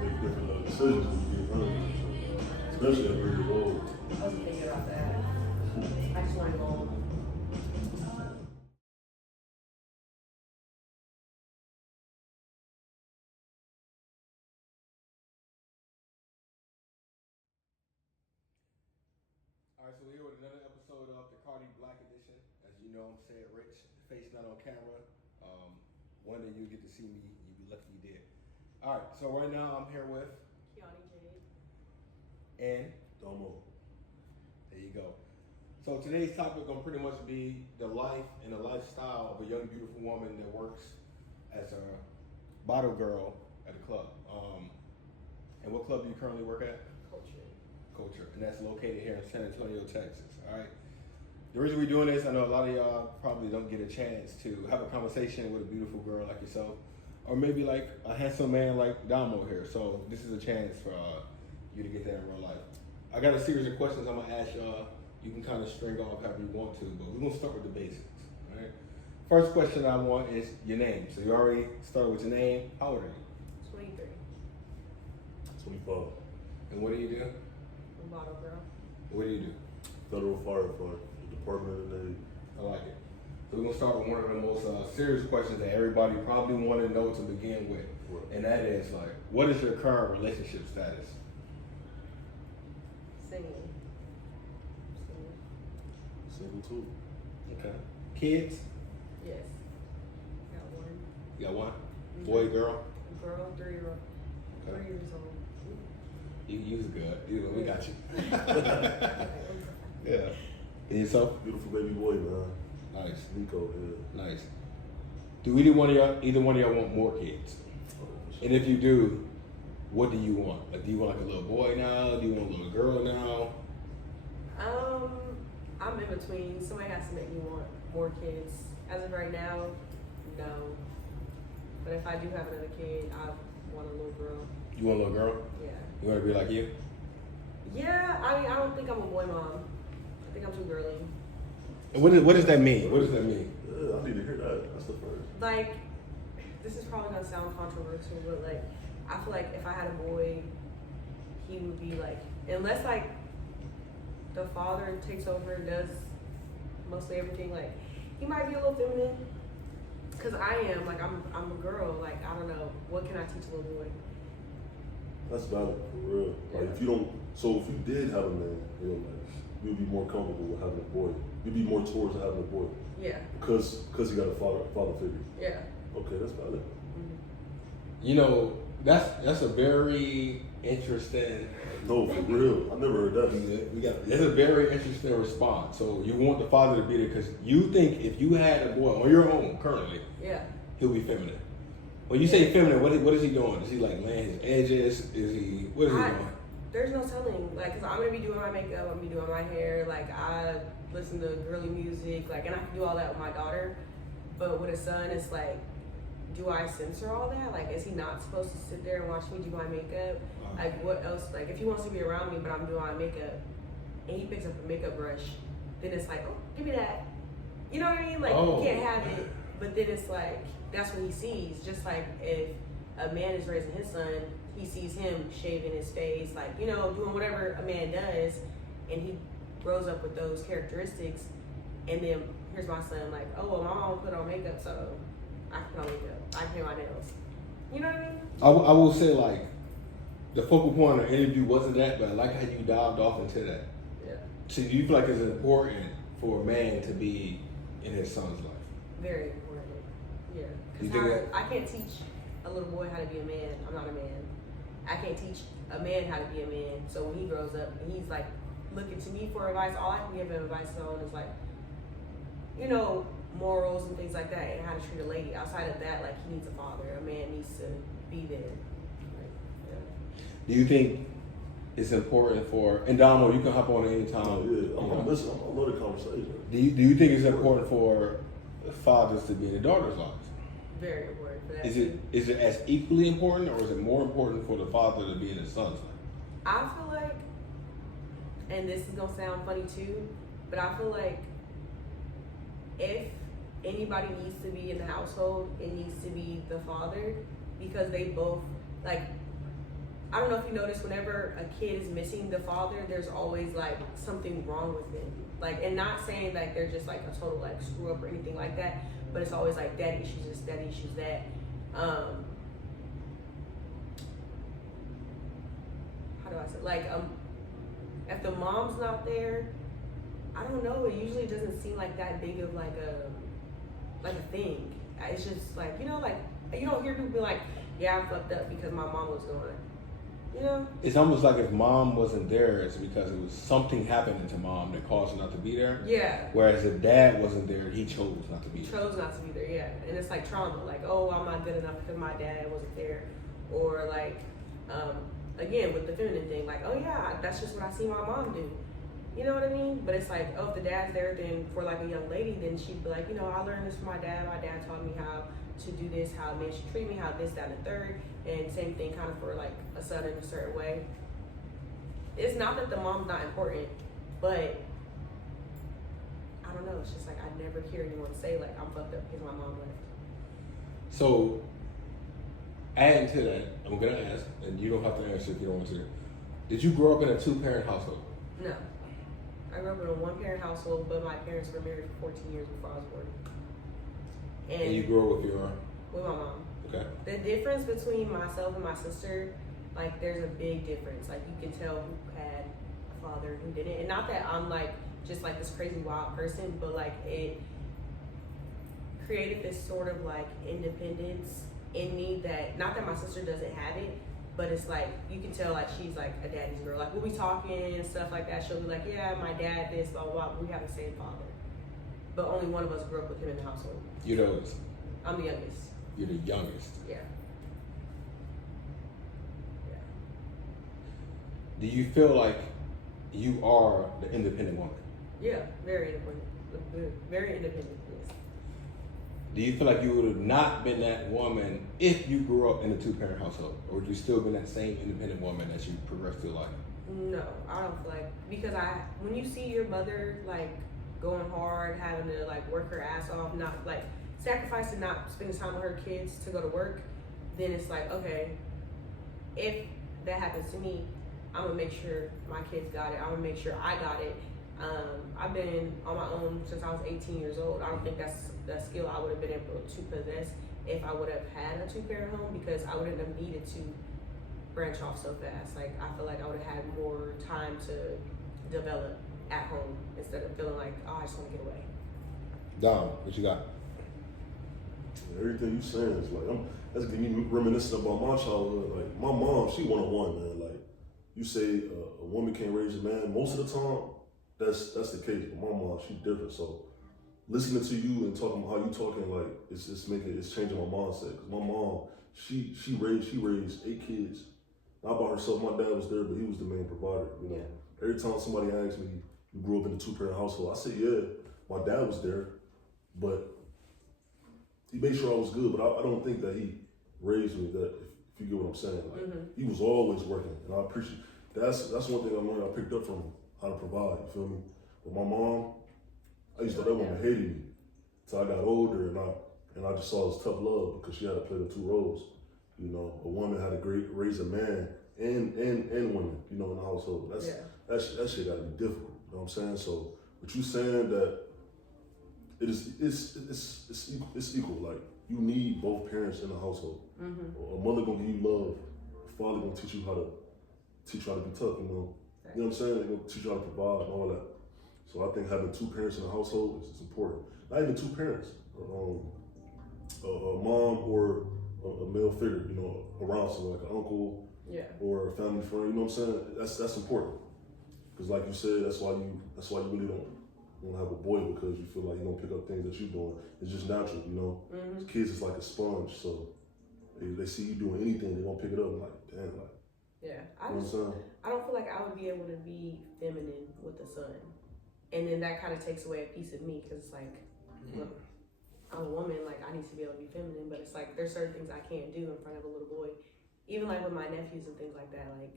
make different decisions when you get older, especially at 3 years old. I wasn't thinking about that. I just want to go. All right, so we're here with another episode of the Carte Black Edition. As you know, I'm Ced-Rich, face not on camera. One day you get to see me, you'd be lucky you did. All right, so right now I'm here with Jade. and Domo. there you go. So today's topic gonna pretty much be the life and the lifestyle of a young, beautiful woman that works as a bottle girl at a club. And what club do you currently work at? Culture, and that's located here in San Antonio, Texas. All right. The reason we're doing this, I know a lot of y'all probably don't get a chance to have a conversation with a beautiful girl like yourself, or maybe like a handsome man like Damo here. So this is a chance for you to get that in real life. I got a series of questions I'm gonna ask y'all. You can kind of string off however you want to, but we're gonna start with the basics. All right. First question I want is your name. So you already started with your name. How old are you? 23. 25. And what do you do? Bottle girl. What do you do? Federal firefighter, the Department of the Navy. I like it. So we're gonna start with one of the most serious questions that everybody probably want to know to begin with, Right. and that is like, what is your current relationship status? Singing. Single too. Okay. Kids? Yes. Got one. You got one? Boy, girl? Girl, 3-year-old. Okay. 3 years old. You was good. We got you. Yeah. And yourself? Beautiful baby boy, man. Nice. Nico, yeah. Nice. Do either one of y'all want more kids? And if you do, what do you want? Like, do you want like a little boy now? Do you want a little girl now? I'm in between. Somebody has to make me want more kids. As of right now, no. But if I do have another kid, I want a little girl. You want a little girl? Yeah. You want to be like you? Yeah, I mean, I don't think I'm a boy mom. I think I'm too girly. And what does that mean? What does that mean? Yeah, I need to hear that. That's the first. Like, this is probably gonna sound controversial, but like, I feel like if I had a boy, he would be like, unless like the father takes over and does mostly everything, like he might be a little feminine. Cause I am, like I'm a girl, like I don't know, what can I teach a little boy? That's valid, for real. Like, if you don't, so if you did have a man, you know, like, you'd be more comfortable with having a boy. You'd be more towards having a boy. Yeah. Because you got a father figure. Yeah. Okay, that's valid. Mm-hmm. You know, that's a very interesting. No, for real. I never heard that. That's a very interesting response. So you want the father to be there because you think if you had a boy on your own currently, Yeah. he'll be feminine. When you say feminine, what is he doing? Is he like laying his edges? What is he doing? There's no telling, like, cause I'm gonna be doing my makeup, I'm gonna be doing my hair, like I listen to girly music, like, and I can do all that with my daughter, but with a son, it's like, do I censor all that? Like, is he not supposed to sit there and watch me do my makeup? Like, what else? Like, if he wants to be around me, but I'm doing my makeup, and he picks up a makeup brush, then it's like, oh, give me that. You know what I mean? Like, you can't have it, but then it's like, that's what he sees. Just like if a man is raising his son, he sees him shaving his face, like, you know, doing whatever a man does, and he grows up with those characteristics, and then here's my son, like, oh, well, my mom put on makeup, so I can put on makeup, I can paint my nails. You know what I mean? I will say, like, the focal point of the interview wasn't that, but I like how you dived off into that. Yeah. So do you feel like it's important for a man to be in his son's life? Very important. Yeah. You think that? I can't teach a little boy how to be a man. I'm not a man. I can't teach a man how to be a man. So when he grows up and he's like looking to me for advice, all I can give him advice on is like, you know, morals and things like that, and how to treat a lady. Outside of that, like, he needs a father. A man needs to be there. Like, yeah. Do you think it's important for, and Damo, you can hop on any time. I'm listening. I love the conversation. Do you think it's important for fathers to be in their daughters' lives? Very important for that. Is it as equally important, or is it more important for the father to be in his son's life? I feel like, and this is gonna sound funny too, but I feel like if anybody needs to be in the household, it needs to be the father, because they both, like, I don't know if you notice, whenever a kid is missing the father, there's always like something wrong with them. Like, and not saying like they're just like a total like screw up or anything like that, but it's always like daddy issues this, daddy issues that. How do I say? Like, if the mom's not there, I don't know. It usually doesn't seem like that big of like a thing. It's just like, you know, like you don't hear people be like, yeah, I fucked up because my mom was gone. You know? It's almost like if mom wasn't there, it's because it was something happening to mom that caused her not to be there. Yeah. Whereas if dad wasn't there, he chose not to be there. Chose not to be there, yeah. And it's like trauma, like, oh, I'm not good enough because my dad wasn't there. Or like, again, with the feminine thing, like, oh yeah, that's just what I see my mom do. You know what I mean? But it's like, oh, if the dad's there, then for like a young lady, then she'd be like, you know, I learned this from my dad. My dad taught me how to do this, how men should treat me, how this, that, and the third. And same thing kind of for like a son in a certain way. It's not that the mom's not important, but I don't know. It's just like I never hear anyone say like I'm fucked up because my mom left. So, adding to that, I'm gonna ask, and you don't have to answer if you don't want to. Did you grow up in a 2-parent household? No. I grew up in a 1-parent household, but my parents were married for 14 years before I was born. And you grew up with your? With my mom. Okay. The difference between myself and my sister, like there's a big difference. Like you can tell who had a father, who didn't. And not that I'm like just like this crazy wild person, but like it created this sort of like independence in me that, not that my sister doesn't have it, but it's like you can tell like she's like a daddy's girl. Like we'll be talking and stuff like that. She'll be like, yeah, my dad this, blah, blah, blah. We have the same father. But only one of us grew up with him in the household. You're the oldest? I'm the youngest. You're the youngest? Yeah. Yeah. Do you feel like you are the independent woman? Yeah, very independent. Very independent, yes. Do you feel like you would have not been that woman if you grew up in a 2-parent household? Or would you still been that same independent woman as you progressed through life? No, I don't feel like, because when you see your mother like going hard, having to like work her ass off, not like sacrificing, not spending time with her kids to go to work, then it's like, okay, if that happens to me, I'm gonna make sure my kids got it. I'm gonna make sure I got it. I've been on my own since I was 18 years old. I don't think that's the skill I would have been able to possess if I would have had a 2-parent home, because I wouldn't have needed to branch off so fast. Like I feel like I would have had more time to develop at home instead of feeling like, oh, I just want to get away. Dom, what you got? Everything you saying is like, that's getting me reminiscent about my childhood. Like my mom, she 101, man. Like you say, a woman can't raise a man. Most of the time, that's the case. But my mom, she different. So listening to you and talking about how you talking, like it's changing my mindset. Cause my mom, she raised 8 kids. Not by herself. My dad was there, but he was the main provider. You know, Yeah. Every time somebody asks me, you grew up in a 2-parent household, I say, yeah, my dad was there, but he made sure I was good. But I don't think that he raised me. That if you get what I'm saying, like he was always working, and I appreciate. That's one thing I learned. I picked up from him, how to provide. You feel me? But my mom, I used to thought that woman hated me. So I got older, and I just saw it as tough love because she had to play the 2 roles. You know, a woman had to raise a man and women, you know, in the household. That shit gotta be difficult. You know what I'm saying? So, what you saying that it's equal. Like you need both parents in the household. A mother gonna give you love. A father gonna teach you how to be tough. You know what I'm saying? They're gonna teach you how to provide and all that. So I think having 2 parents in the household is important. Not even 2 parents, a mom or a male figure, you know, around someone like an uncle or a family friend. You know what I'm saying? That's important. Because like you said, that's why you really don't have a boy, because you feel like you don't pick up things that you're doing. It's just natural, you know. Kids is like a sponge, so they see you doing anything, they're gonna pick it up and like, damn, like. Yeah, I don't feel like I would be able to be feminine with a son, and then that kind of takes away a piece of me, because it's like, look, I'm a woman, like I need to be able to be feminine, but it's like there's certain things I can't do in front of a little boy, even like with my nephews and things like that. Like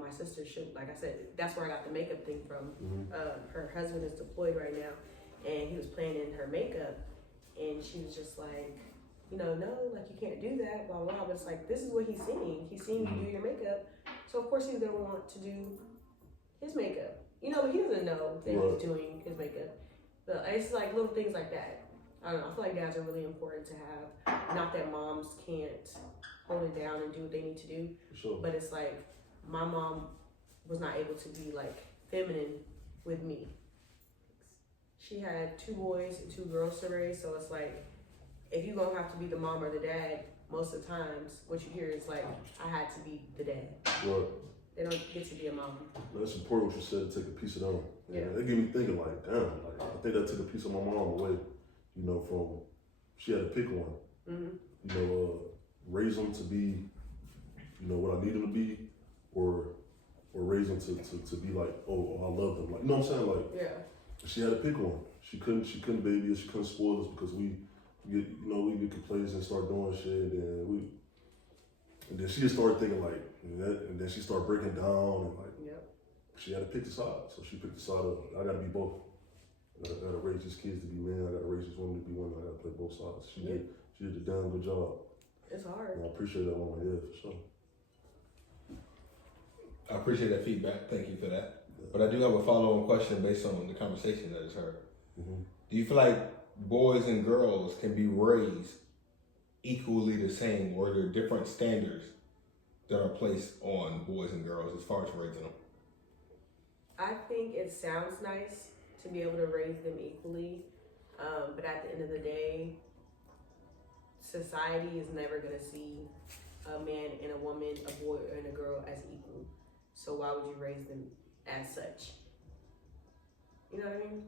my sister should, like I said, that's where I got the makeup thing from. Her husband is deployed right now, and he was playing in her makeup, and she was just like, no, like you can't do that, blah blah. But it's like this is what he's seeing. He's seeing you do your makeup, so of course he's gonna want to do his makeup. But he doesn't know that he's doing his makeup. But it's like little things like that. I don't know. I feel like dads are really important to have. Not that moms can't hold it down and do what they need to do, Sure. but it's like my mom was not able to be like feminine with me. She had 2 boys and 2 girls to raise, so it's like if you're gonna have to be the mom or the dad, most of the times what you hear is like I had to be the dad. Right. They don't get to be a mom. That's important what you said, to take a piece of them. Yeah. It get me thinking like, damn, like I think that took a piece of my mom away, from, she had to pick one. Mm-hmm. Raise them to be, what I need them to be, or raise them to be like, oh, I love them. Like, you know what I'm saying? Like, yeah. She had to pick one. She couldn't baby us, she couldn't spoil us because we get complacent and start doing shit, and then she just started thinking like, and then she started breaking down, and like, she had to pick the side. So she picked the side of, I gotta be both. I gotta raise these kids to be men, I gotta raise these women to be women, I gotta play both sides. She did a damn good job. It's hard. And I appreciate that woman, yeah, for sure. I appreciate that feedback. Thank you for that. But I do have a follow-on question based on the conversation that is heard. Mm-hmm. Do you feel like boys and girls can be raised equally the same, or are there different standards that are placed on boys and girls as far as raising them? I think it sounds nice to be able to raise them equally, but at the end of the day, society is never going to see a man and a woman, a boy and a girl as equal. So why would you raise them as such? You know what I mean?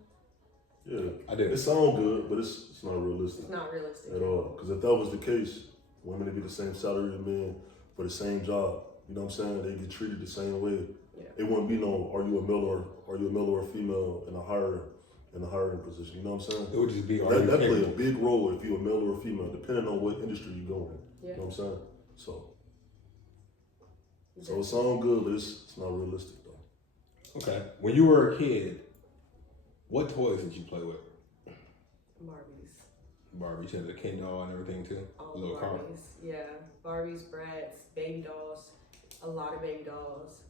Yeah, I did. It sounds good, but it's not realistic. It's not realistic at all. Because if that was the case, women would be the same salary as men for the same job. You know what I'm saying? They get treated the same way. Yeah. It wouldn't be no, are you a male or a female in a hiring position? You know what I'm saying? It would just be that play a big role if you're a male or a female, depending on what industry you go in. Yeah. You know what I'm saying? So it sounds good, but it's not realistic though. Okay. When you were a kid, what toys did you play with? Barbie. You had the Ken doll and everything too? All little Barbies. car. Yeah. Barbies, Bratz, baby dolls, a lot of baby dolls.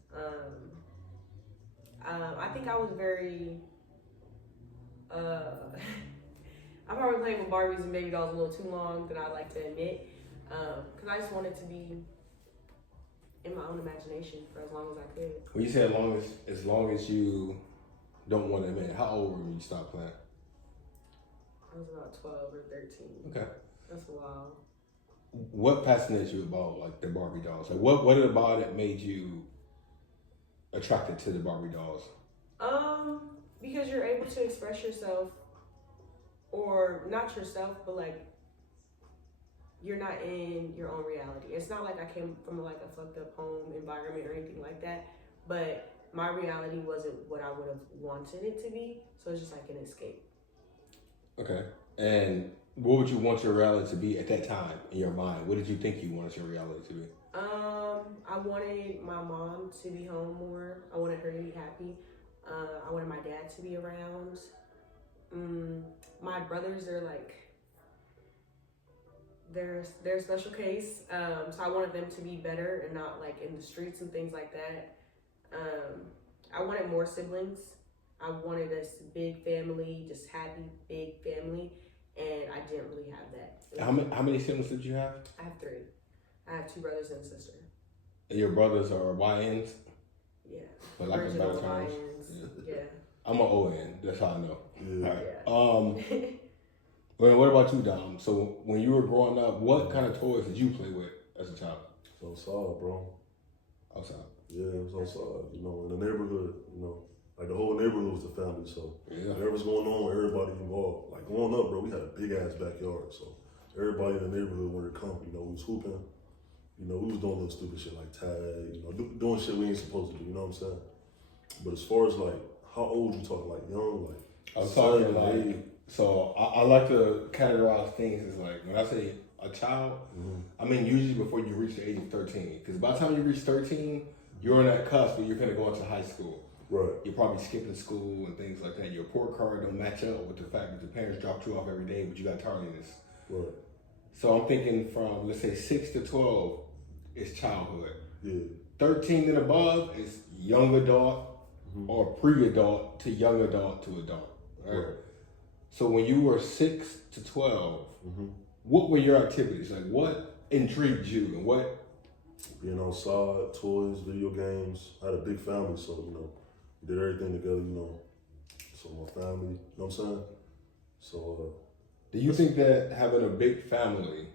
I think I was very I probably played with Barbies and baby dolls a little too long than I like to admit. Because I just wanted to be in my own imagination for as long as I could. When you say as long as you don't want to admit, how old were you when you stopped playing? I was about 12 or 13. Okay. That's a while. What fascinates you about like the Barbie dolls? Like what about it made you attracted to the Barbie dolls? Because you're able to express yourself, or not yourself, but like you're not in your own reality. It's not like I came from like a fucked up home environment or anything like that, but my reality wasn't what I would have wanted it to be, so it's just like an escape. Okay. And what would you want your reality to be at that time in your mind? What did you think you wanted your reality to be? I wanted my mom to be home more. I wanted her to be happy. I wanted my dad to be around. My brothers are like, they're a special case. So I wanted them to be better and not like in the streets and things like that. I wanted more siblings. I wanted this big family, just happy, big family. And I didn't really have that. How many siblings did you have? I have 3. I have 2 brothers and a sister. And your brothers are YNs? Yeah. But like Original the terms? Yeah. I'm an ON. That's how I know. Yeah. All right. Well, what about you, Dom? So when you were growing up, what kind of toys did you play with as a child? Outside, bro. Outside. Yeah, it was outside. In the neighborhood, like the whole neighborhood was the family. So whatever's going on, everybody involved. Like growing up, bro, we had a big ass backyard. So everybody in the neighborhood wanted to come. We was hooping. We was doing little stupid shit like tag. Doing shit we ain't supposed to do. You know what I'm saying? But as far as like how old you talking, like young, like I was talking like. So I like to categorize things as like when I say a child, I mean usually before you reach the age of 13. Because by the time you reach 13, you're on that cusp where you're gonna go into high school. Right. You're probably skipping school and things like that. Your report card don't match up with the fact that the parents dropped you off every day, but you got tardiness. Right. So I'm thinking from, let's say 6 to 12 is childhood. Yeah. 13 and above is young adult or pre-adult to young adult to adult. Right? So when you were 6 to 12, what were your activities? Like what intrigued you and what? Being outside, toys, video games. I had a big family, so, you know, we did everything together, you know. So my family, you know what I'm saying? So, do you think that having a big family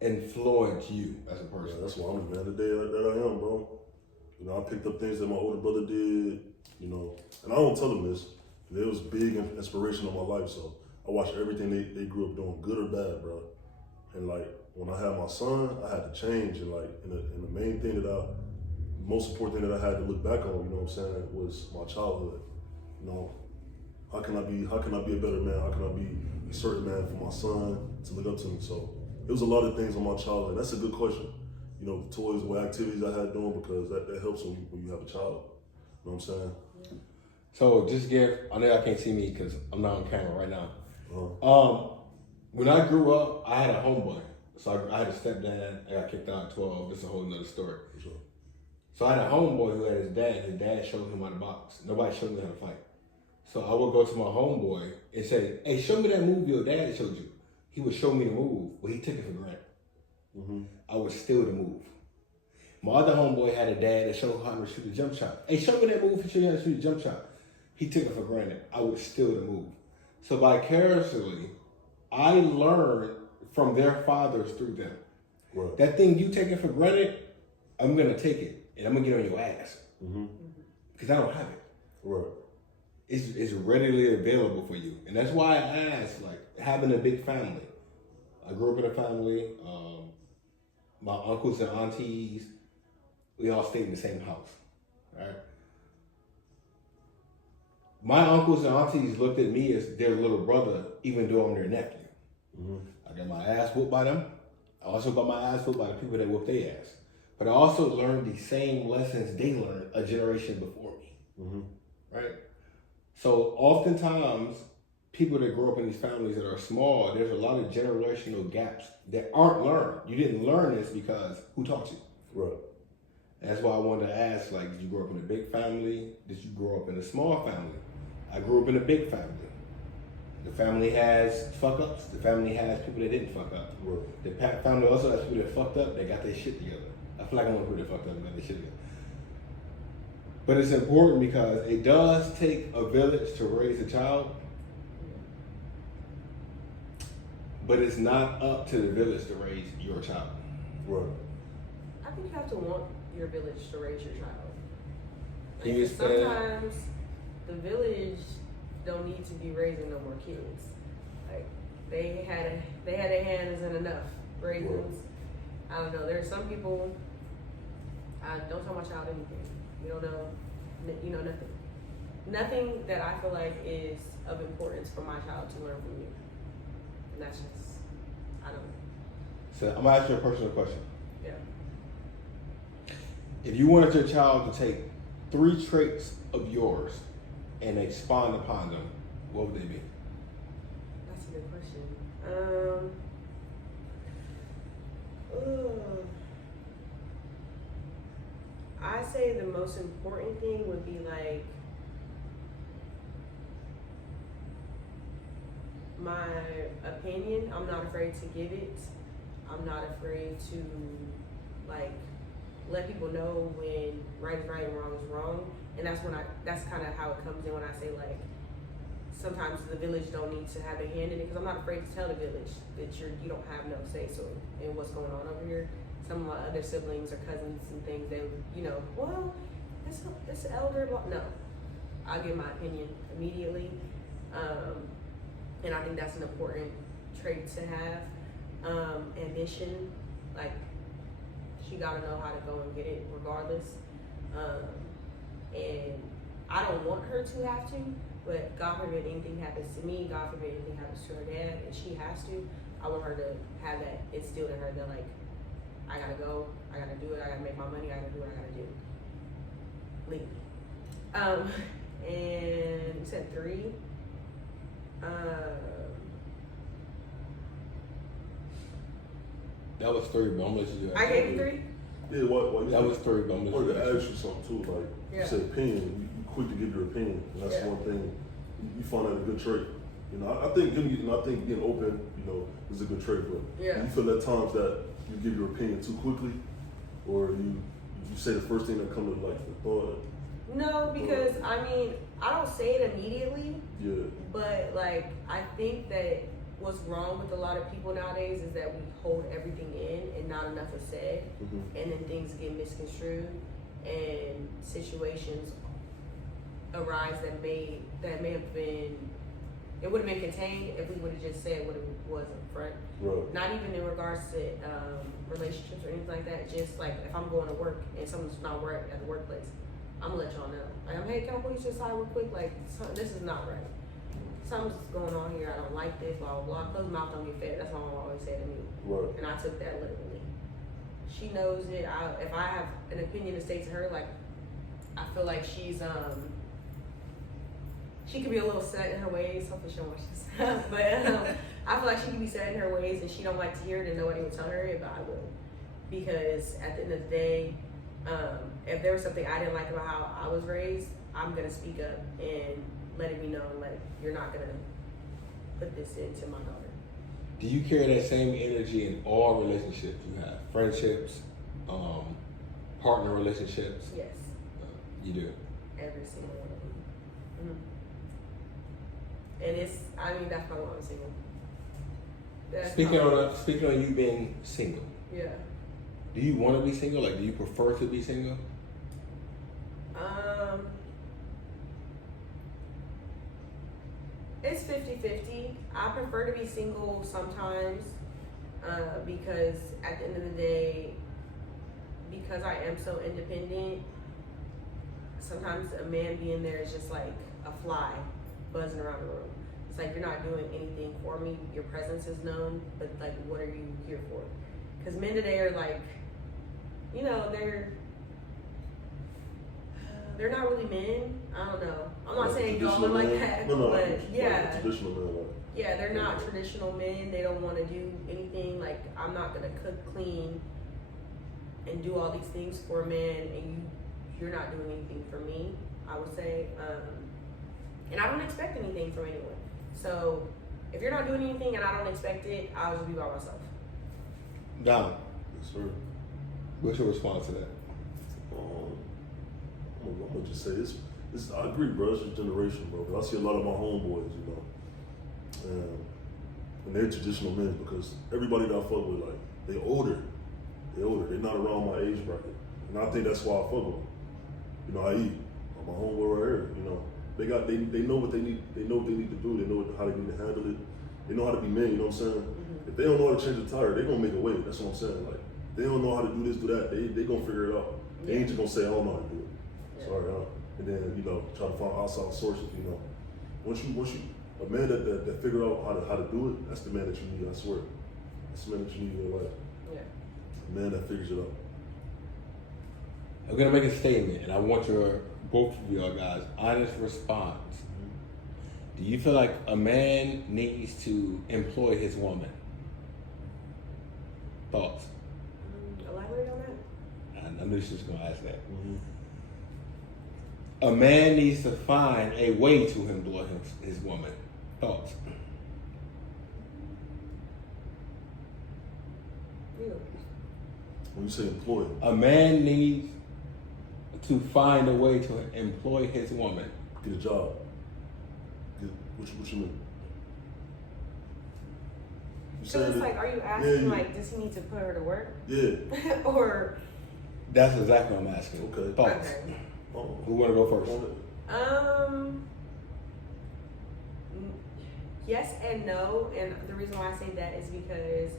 influenced you as a person? yeah, that's why I'm the man today that I am, bro. You know, I picked up things that my older brother did, you know, and I don't tell them this. It was big inspiration in my life, so I watched everything they grew up doing, good or bad, bro. And like, when I had my son, I had to change, and like, and the main thing most important thing that I had to look back on, you know what I'm saying, was my childhood. You know, how can I be a better man? How can I be a certain man for my son to look up to me? So it was a lot of things on my childhood. That's a good question. You know, the toys, what activities I had doing, because that helps when you have a child. You know what I'm saying? Yeah. So just give, I know y'all can't see me because I'm not on camera right now. When I grew up, I had a homeboy. So I had a stepdad, I got kicked out at 12. This is a whole nother story. For sure. So I had a homeboy who had his dad showed him how to box. Nobody showed me how to fight. So I would go to my homeboy and say, hey, show me that move your dad showed you. He would show me the move, but he took it for granted. I would steal the move. My other homeboy had a dad that showed him how to shoot a jump shot. Hey, show me that move, show you how to shoot a jump shot. He took it for granted. I would steal the move. So vicariously, I learned from their fathers through them. Right. That thing you taking for granted, I'm gonna take it and I'm gonna get on your ass. Because I don't have it. Right. It's readily available for you. And that's why I asked, like, having a big family. I grew up in a family, my uncles and aunties, we all stayed in the same house, right? My uncles and aunties looked at me as their little brother, even though I'm their nephew. I got my ass whooped by them. I also got my ass whooped by the people that whooped their ass. But I also learned the same lessons they learned a generation before me, right? So oftentimes, people that grow up in these families that are small, there's a lot of generational gaps that aren't learned. You didn't learn this because who taught you? Right. And that's why I wanted to ask, like, did you grow up in a big family? Did you grow up in a small family? I grew up in a big family. The family has fuck-ups. The family has people that didn't fuck up. Right. The family also has people that fucked up, that got their shit together. I feel like I'm one of the people that fucked up and got their shit together. But it's important because it does take a village to raise a child. But it's not up to the village to raise your child. Right. I think you have to want your village to raise your child. Can you explain that? Sometimes the village don't need to be raising no more kids. Like they had their hands in enough raisins. I don't know. There are some people. I don't tell my child anything. You don't know. You know nothing. Nothing that I feel like is of importance for my child to learn from you. And that's just, I don't know. So I'm gonna ask you a personal question. Yeah. If you wanted your child to take 3 traits of yours and expound upon them, what would they be? That's a good question. I say the most important thing would be like my opinion. I'm not afraid to give it. I'm not afraid to like let people know when right is right and wrong is wrong. And that's kind of how it comes in when I say like sometimes the village don't need to have a hand in it, because I'm not afraid to tell the village that you don't have no say so in what's going on over here. Some of my other siblings or cousins and things, they well, this elder, no, I'll give my opinion immediately. And I think that's an important trait to have. Ambition, like she gotta know how to go and get it regardless. And I don't want her to have to, but God forbid anything happens to me, God forbid anything happens to her dad, and she has to, I want her to have that instilled in her that like, I gotta go, I gotta do it, I gotta make my money, I gotta do what I gotta do. Leave me. And you said 3. That was 3, but I'm gonna let you do that. I gave you 3? Yeah, what That was 3, but I'm I gonna wanted let to you ask you something too. Like Yeah. you said, opinion. You quick to give your opinion, and that's Yeah. one thing. You find that a good trait. You know, I think being open, you know, is a good trait. But Yeah. do you feel at times that you give your opinion too quickly, or you say the first thing that comes to like the thought? No, because I mean, I don't say it immediately, Yeah. but like I think that what's wrong with a lot of people nowadays is that we hold everything in and not enough is said, and then things get misconstrued and situations arise that may have been, it would have been contained if we would have just said what it was up front. Right. Not even in regards to relationships or anything like that. Just like if I'm going to work and something's not right at the workplace, I'm gonna let y'all know. Like, hey, can I pull you to the side real quick? Like, this is not right. Something's going on here. I don't like this. Blah blah blah. Closed mouth don't get fed. That's what my mom always said to me. Right. And I took that literally. She knows it. If I have an opinion to state to her, like, I feel like she's she could be a little set in her ways. Hopefully she don't watch this. But I feel like she can be set in her ways and she don't like to hear it and nobody would tell her it, but I will. Because at the end of the day, if there was something I didn't like about how I was raised, I'm gonna speak up and let it be known, like, you're not gonna put this into my daughter. Do you carry that same energy in all relationships you have? Friendships, partner relationships? Yes. You do? Every single one of them. And that's probably why I'm single. Speaking on you being single. Yeah. Do you want to be single? Like, do you prefer to be single? It's 50-50. I prefer to be single sometimes because at the end of the day, because I am so independent, sometimes a man being there is just like a fly buzzing around the room. It's like you're not doing anything for me. Your presence is known, but like, what are you here for? Because men today are like, you know, they're not really men. I don't know. I'm not saying y'all are like that, but yeah. Like traditional man, like. Yeah, they're not traditional men. They don't want to do anything. Like, I'm not gonna cook, clean, and do all these things for a man, and you're not doing anything for me, I would say. And I don't expect anything from anyone. So if you're not doing anything and I don't expect it, I'll just be by myself. Don, Yes, sir. what's your response to that? I'm gonna just say this. I agree, bro. It's just generation, bro. But I see a lot of my homeboys, you know, and they're traditional men because everybody that I fuck with, like, they older. They're not around my age bracket, and I think that's why I fuck with them. You know, my homeboy right here. You know, they know what they need. They know what they need to do. They know how they need to handle it. They know how to be men. You know what I'm saying? Mm-hmm. If they don't know how to change the tire, they gonna make a way. That's what I'm saying. Like, they don't know how to do this, do that. They gonna figure it out. They ain't just gonna say, I don't know how to do it. Yeah. Sorry, and then, you know, try to find outside sources. You know, once you a man that figure out how to do it, that's the man that you need. I swear, that's the man that you need in your life. Yeah. A man that figures it out. I'm gonna make a statement, and I want both of y'all guys honest response. Do you feel like a man needs to employ his woman? Thoughts? Elaborate on that? I knew she was gonna ask that. Mm-hmm. A man needs to find a way to employ his woman. Thoughts? Yeah. When you say employ, A man needs to find a way to employ his woman. get a job. What you mean? You So it's like, are you asking, like, does he need to put her to work? Yeah. Or? That's exactly what I'm asking. Okay. Thoughts? Okay. Who want to go first? Yes and no, and the reason why I say that is because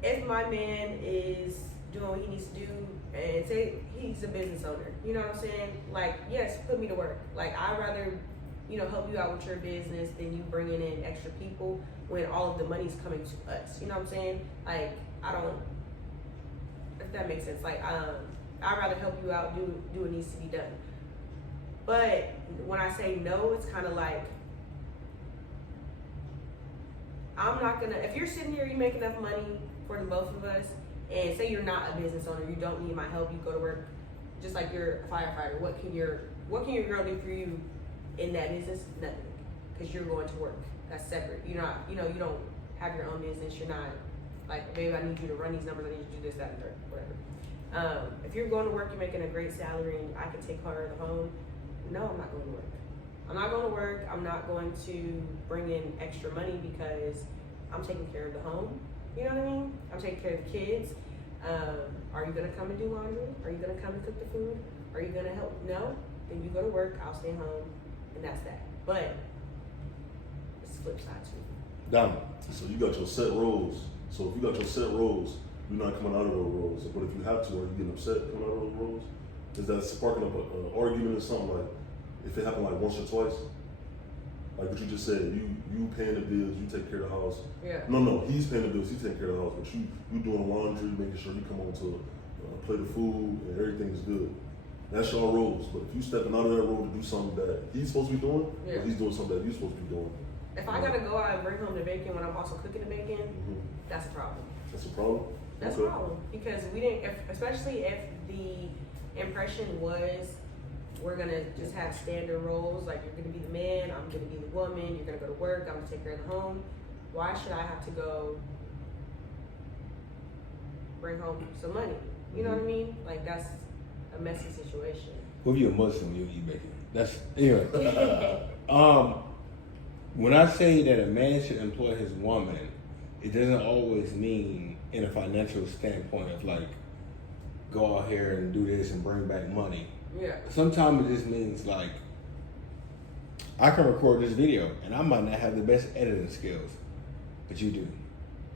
if my man is doing what he needs to do, and say he's a business owner, you know what I'm saying? Like, yes, put me to work. Like, I'd rather, you know, help you out with your business than you bringing in extra people when all of the money's coming to us. You know what I'm saying? Like, I don't, if that makes sense. Like, I'd rather help you out, do what needs to be done. But when I say no, it's kind of like, I'm not gonna, if you're sitting here, you make enough money for the both of us. And say you're not a business owner, you don't need my help, you go to work just like you're a firefighter. What can your girl do for you in that business? Nothing, because you're going to work. That's separate. You're not, you don't have your own business. You're not like, babe, I need you to run these numbers. I need you to do this, that, and third, whatever. If you're going to work, you're making a great salary, and I can take care of the home. No, I'm not going to work. I'm not going to work. I'm not going to bring in extra money because I'm taking care of the home. You know what I mean? I'm taking care of the kids. Are you gonna come and do laundry? Are you gonna come and cook the food? Are you gonna help? No? Then you go to work, I'll stay home, and that's that. But it's the flip side too. Done. So you got your set roles. So if you got your set roles, you're not coming out of those roles. But if you have to, are you getting upset coming out of those roles? Is that sparking up an argument or something? Like, if it happened like once or twice? Like what you just said, you paying the bills, you take care of the house. Yeah. No, he's paying the bills, he's taking care of the house, but you doing laundry, making sure you come home to plate of food and everything's good. That's your roles. But if you stepping out of that role to do something that he's supposed to be doing, or he's doing something that you're supposed to be doing. If I gotta go out and bring home the bacon when I'm also cooking the bacon, that's a problem. That's a problem? That's a problem because we didn't, especially if the impression was we're gonna just have standard roles, like you're gonna be the man, I'm gonna be the woman, you're gonna go to work, I'm gonna take care of the home. Why should I have to go bring home some money? You know what I mean? Like that's a messy situation. Well, if you're a Muslim, you eat bacon. That's anyway. When I say that a man should employ his woman, it doesn't always mean in a financial standpoint of like go out here and do this and bring back money. Yeah. Sometimes it just means like I can record this video and I might not have the best editing skills, but you do.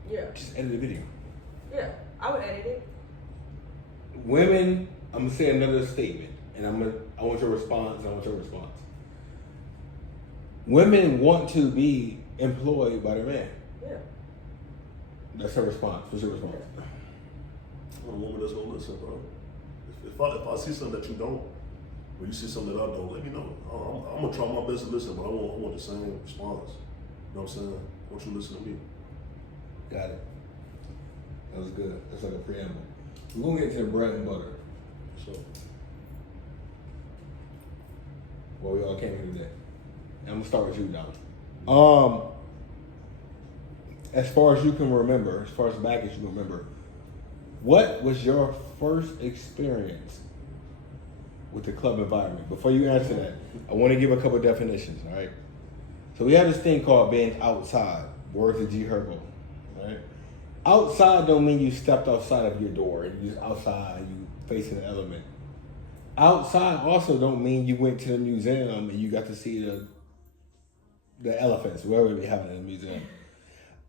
Yeah. Just edit the video. Yeah, I would edit it. Women, I'm gonna say another statement, and I want your response. Women want to be employed by their man. Yeah. That's her response. What's your response? I'm a woman that's gonna listen, bro. If I see something that you don't, or you see something that I don't, let me know. I'm gonna try my best to listen, but I want the same response. You know what I'm saying? I want you to listen to me. Got it. That was good. That's like a preamble. We're gonna get to the bread and butter. So, Well, we all came here today. I'm gonna start with you, Don. As far as you can remember, as far as back as you can remember, what was your first experience with the club environment? Before you answer that, I want to give a couple of definitions, all right? So we have this thing called being outside, words of G Herbo, right? Outside don't mean you stepped outside of your door and you just outside, you facing the element. Outside also don't mean you went to the museum and you got to see the elephants, wherever they have it in the museum.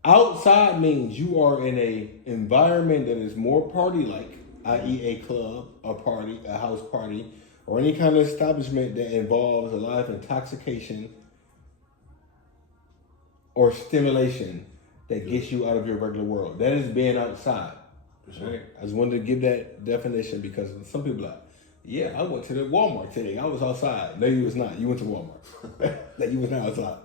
Outside means you are in a environment that is more party-like, i.e. a club, a party, a house party, or any kind of establishment that involves a lot of intoxication or stimulation that gets you out of your regular world. That is being outside. sure. Right? I just wanted to give that definition because some people are like, yeah, I went to the Walmart today. I was outside. No, you was not. You went to Walmart. That you was not outside.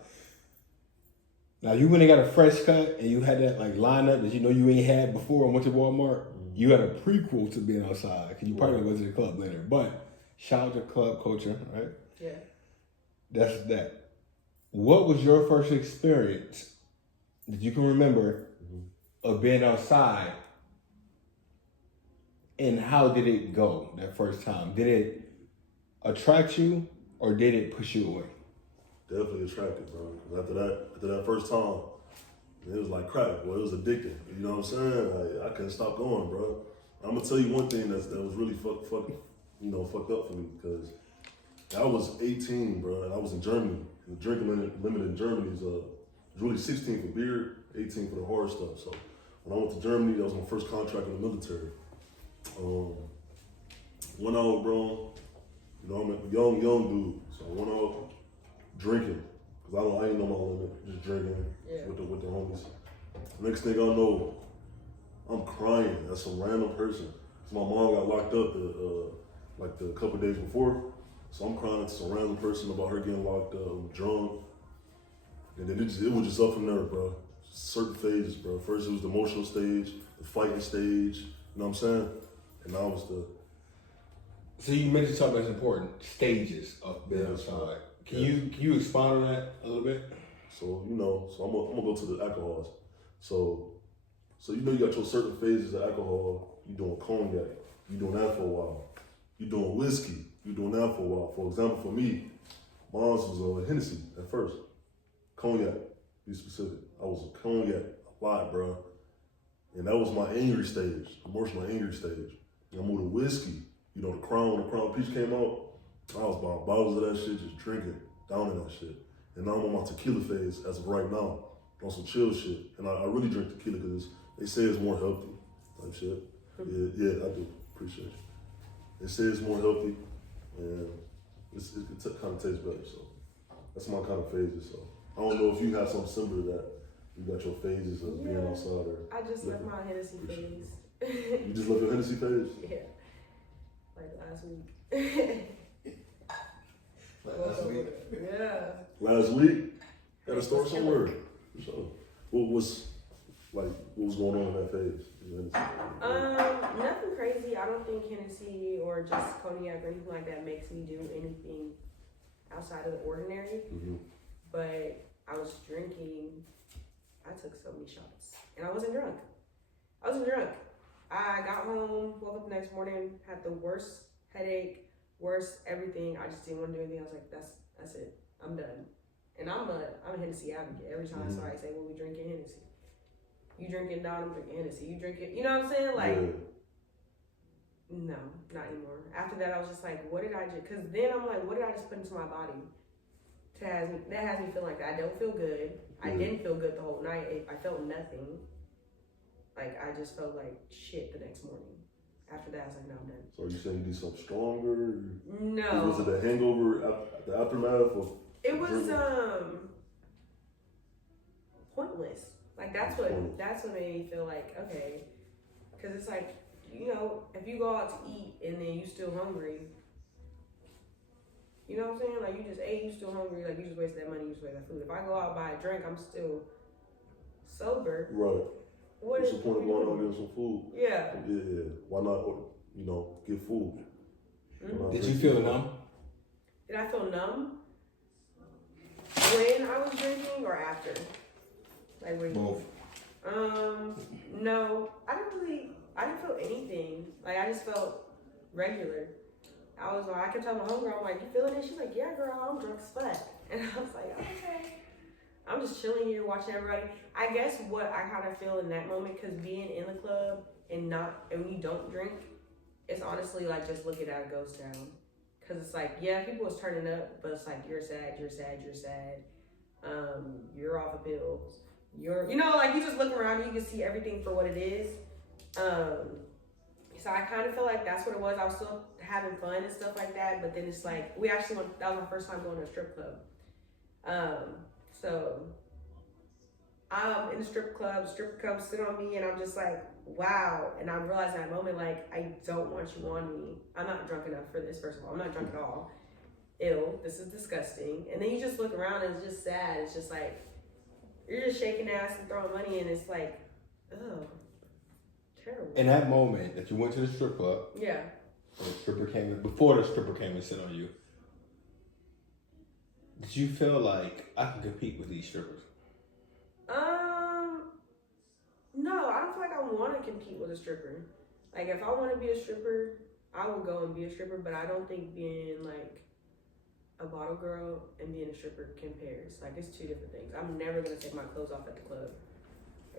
Now, you went and got a fresh cut and you had that like lineup that you know you ain't had before and went to Walmart. You had a prequel to being outside because you probably went to the club later. But shout out to club culture, right? Yeah. That's that. What was your first experience that you can remember of being outside, and how did it go that first time? Did it attract you or did it push you away? Definitely attracted, bro. 'Cause after that first time, it was like crack, boy. It was addicting. You know what I'm saying? I couldn't stop going, bro. I'm gonna tell you one thing that was really fucked up for me because I was 18, bro, and I was in Germany. The drinking limit in Germany is really 16 for beer, 18 for the hard stuff. So when I went to Germany, that was my first contract in the military. Went out, bro. You know, I'm a young dude, so I went out drinking because I ain't know my limit, just drinking with the homies. Next thing I know, I'm crying at some random person. So my mom got locked up like the couple days before. So I'm crying to some random person about her getting locked up, drunk. And then it was just up from there, bro. certain phases, bro. First it was the emotional stage, the fighting stage, you know what I'm saying? And now it's the... So you mentioned something that's important, stages of being outside. Can you expound on that a little bit? So, you know, I'm gonna go to the alcohols. So you know you got your certain phases of alcohol. You doing cognac, you doing that for a while. You doing whiskey, you doing that for a while. For example, for me, mine was Hennessy at first. Cognac, to be specific. I was a cognac a lot, bro. And that was my angry stage, emotional angry stage. And I moved to whiskey. You know, the Crown Peach came out. I was buying bottles of that shit, just drinking, down in that shit. And now I'm on my tequila phase as of right now, on some chill shit. And I really drink tequila because they say it's more healthy, type shit. Yeah, I do. Appreciate you. They say it's more healthy, and it kind of tastes better. So that's my kind of phases. So I don't know if you have something similar to that. You got your phases of being outside, or I just left my Hennessy phase. You just left your Hennessy phase? Yeah, like last week. Last week? Yeah. Last week? At a store somewhere? For sure. What was going on in that phase? Nothing crazy. I don't think Hennessy or just cognac or anything like that makes me do anything outside of the ordinary. Mm-hmm. But I was drinking. I took so many shots, and I wasn't drunk. I got home, woke up the next morning, had the worst headache, worst everything. I just didn't want to do anything. I was like, that's it. I'm done. And I'm a Hennessy advocate. Every time somebody say, well, we drinking Hennessy. You drinking Don, I'm drinking Hennessy. You drinking, you know what I'm saying? Like, no, not anymore. After that, I was just like, what did I do? Because then I'm like, what did I just put into my body? That has me feeling like that. I don't feel good. I didn't feel good the whole night. I felt nothing. Like, I just felt like shit the next morning. After that, I was like, no, I'm done. So are you saying you did something stronger? No. Was it a hangover, the aftermath? Or it was, pointless. Like, that's what made me feel like, okay. Because it's like, you know, if you go out to eat and then you still hungry, you know what I'm saying? Like, you just ate, you still hungry, like, you just wasted that money, you just wasted that food. If I go out and buy a drink, I'm still sober. Right. What's the point of going out and getting some food? Yeah. Yeah. Why not, you know, get food? Mm-hmm. Did you feel numb? Did I feel numb? When I was drinking or after? Like, when Both. No. I didn't feel anything. Like, I just felt regular. I was like, I kept telling my homegirl, I'm like, you feeling it? She's like, yeah, girl, I'm drunk as fuck. And I was like, okay. I'm just chilling here watching everybody. I guess what I kind of feel in that moment, because being in the club and when you don't drink, it's honestly like just looking at a ghost town. Because it's like, yeah, people was turning up, but it's like, you're sad. You're off of pills. You know, like you just look around and you can see everything for what it is. So I kind of feel like that's what it was. I was still having fun and stuff like that, but then it's like, that was my first time going to a strip club. So I'm in the stripper comes sit on me, and I'm just like, wow. And I realized in that moment, like, I don't want you on me. I'm not drunk enough for this, first of all. I'm not drunk at all. Ew, this is disgusting. And then you just look around and it's just sad. It's just like, you're just shaking ass and throwing money, and it's like, ugh, terrible. In that moment that you went to the strip club, yeah. Before the stripper came and sit on you, did you feel like I can compete with these strippers? No, I don't feel like I want to compete with a stripper. Like, if I want to be a stripper, I will go and be a stripper, but I don't think being like a bottle girl and being a stripper compares. Like, it's two different things. I'm never gonna take my clothes off at the club.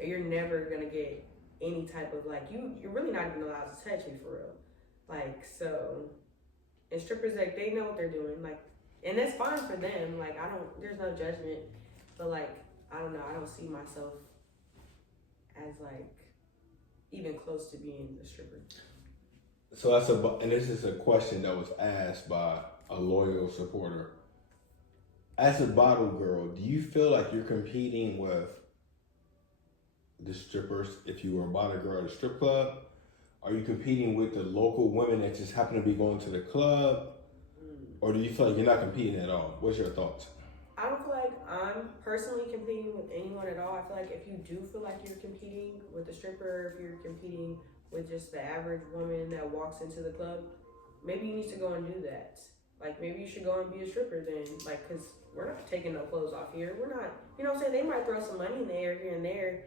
You're never gonna get any type of like, you're really not even allowed to touch me for real. Like, so, and strippers, like, they know what they're doing. Like, and that's fine for them. Like, there's no judgment, but like, I don't know. I don't see myself as like even close to being a stripper. So and this is a question that was asked by a loyal supporter. As a bottle girl, do you feel like you're competing with the strippers if you were a bottle girl at a strip club? Are you competing with the local women that just happen to be going to the club? Or do you feel like you're not competing at all? What's your thoughts? I don't feel like I'm personally competing with anyone at all. I feel like if you do feel like you're competing with a stripper, if you're competing with just the average woman that walks into the club, maybe you need to go and do that. Like, maybe you should go and be a stripper then. Like, because we're not taking no clothes off here. We're not, you know what I'm saying? They might throw some money in the air here and there.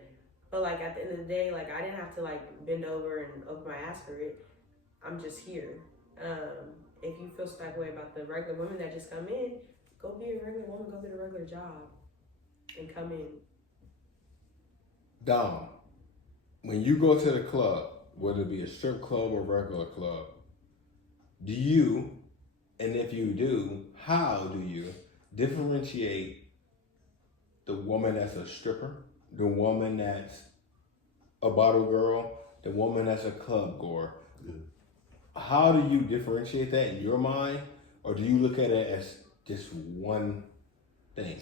But, like, at the end of the day, like, I didn't have to, like, bend over and open my ass for it. I'm just here. If you feel some type of way about the regular women that just come in, go be a regular woman, go get a regular job, and come in. Dom, when you go to the club, whether it be a strip club or regular club, do you, and if you do, how do you differentiate the woman that's a stripper, the woman that's a bottle girl, the woman that's a club goer? Yeah. How do you differentiate that in your mind, or do you look at it as just one thing?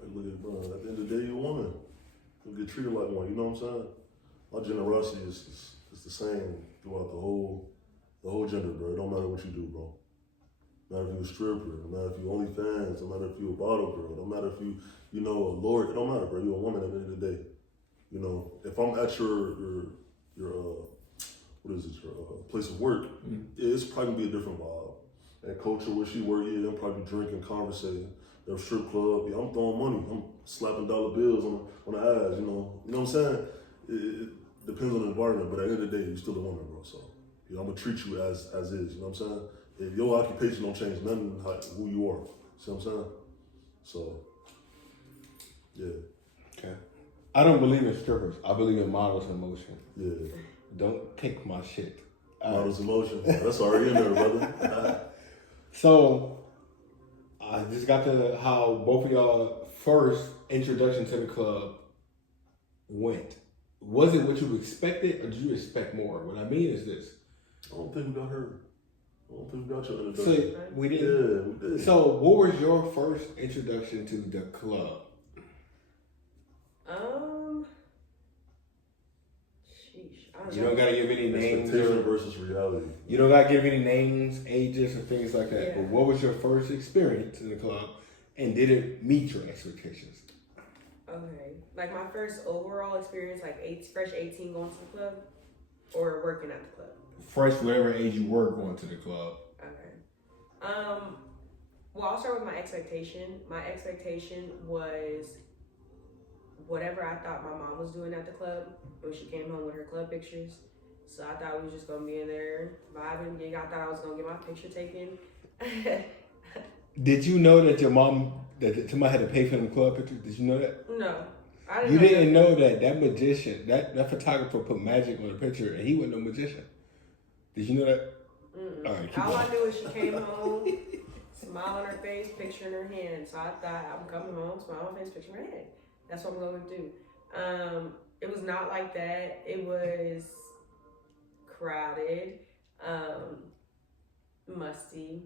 Like, look at, bro, at the end of the day, you're a woman. You get treated like one, you know what I'm saying? My generosity is the same throughout the whole gender, bro. It don't matter what you do, bro. No matter if you're a stripper, no matter if you're OnlyFans, no matter if you're a bottle girl, no matter if you know, a lord, it don't matter, bro. You're a woman at the end of the day. You know, if I'm at your what is it, your place of work, it's probably gonna be a different vibe. That culture where she work, they'll probably be drinking, conversating. They're a strip club, I'm throwing money. I'm slapping dollar bills on the ass, you know what I'm saying? It depends on the environment, but at the end of the day, you're still a woman, bro. So, I'm gonna treat you as is, you know what I'm saying? If your occupation don't change nothing, who you are, see what I'm saying? So, yeah. Okay. I don't believe in strippers. I believe in models in motion. Yeah. Don't take my shit. Models in motion. That's already in there, brother. So, I just got to how both of y'all first introduction to the club went. Was it what you expected, or did you expect more? What I mean is this. I don't think we got hurt. I don't think we got your introduction. So, we didn't? Yeah, we did. So, what was your first introduction to the club? You don't gotta give any names. Expectation versus reality. You don't gotta give any names, ages, or things like that. Yeah. But what was your first experience in the club, and did it meet your expectations? Okay. Like, my first overall experience, like, fresh 18 going to the club, or working at the club? Fresh, whatever age you were going to the club. Okay. Well, I'll start with my expectation. My expectation was whatever I thought my mom was doing at the club when she came home with her club pictures. So I thought we was just gonna be in there vibing. I thought I was gonna get my picture taken. Did you know that your mom, that somebody had to pay for them club pictures? Did you know that? No. I didn't You know didn't know that magician, that photographer put magic on the picture, and he wasn't no magician. Did you know that? Mm-mm. All right, keep All going. I knew is she came home, smile on her face, picture in her hand. So I thought, I'm coming home, smile on my face, picture in my hand. That's what I'm going to do. It was not like that. It was crowded, musty,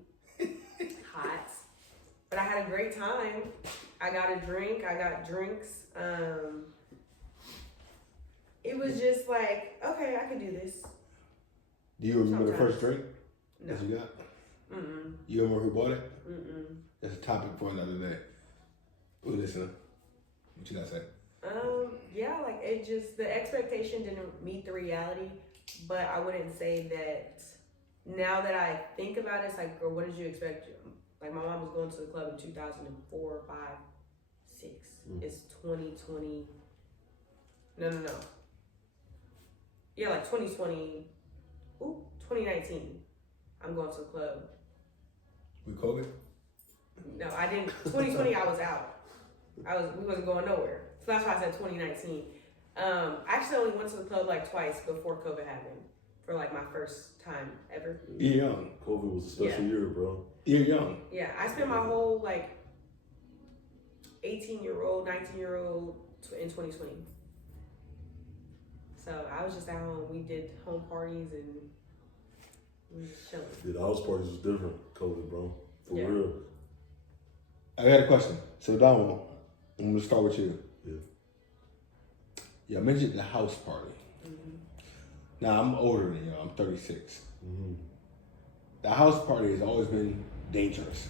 hot. But I had a great time. I got a drink. I got drinks. It was just like, okay, I can do this. Do you remember the Sometimes. first drink No. that you got? Mm-mm. You remember who bought it? Mm-mm. That's a topic for another day. Who listening? What you gotta say? Yeah, like, it just, the expectation didn't meet the reality, but I wouldn't say that. Now that I think about it, it's like, girl, what did you expect? Like, my mom was going to the club in 2004, 5, 6. It's 2020. No. Yeah, like 2020. 2019. I'm going to the club. With COVID? No, I didn't. 2020, I was out. We wasn't going nowhere. So that's why I said 2019. I actually only went to the club like twice before COVID happened. For like my first time ever. You're young. COVID was a special year, bro. You're young. Yeah, I spent my whole like 18-year-old, 19-year-old in 2020. So I was just at home. We did home parties and we was just chilling. Yeah, the house parties was different, COVID, bro. For Yeah. real. I got a question. So, Donald, I'm gonna start with you. Yeah. Yeah, I mentioned the house party. Mm-hmm. Now, I'm older than you. I'm 36. Mm-hmm. The house party has always been dangerous.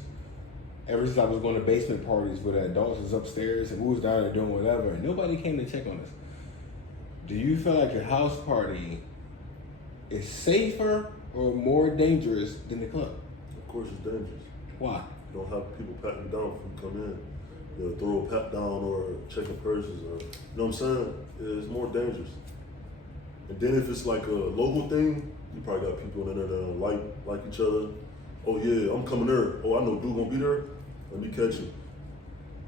ever since I was going to basement parties where the adults was upstairs and we was down there doing whatever, and nobody came to check on us. Do you feel like a house party is safer or more dangerous than the club? Of course, it's dangerous. Why? You don't have people patting you down when you come in. They'll throw a pat down or checking purses, or you know what I'm saying? It's more dangerous. And then if it's like a local thing, you probably got people in there that don't like each other. Oh yeah, I'm coming there. Oh, I know dude gonna be there. Let me catch you.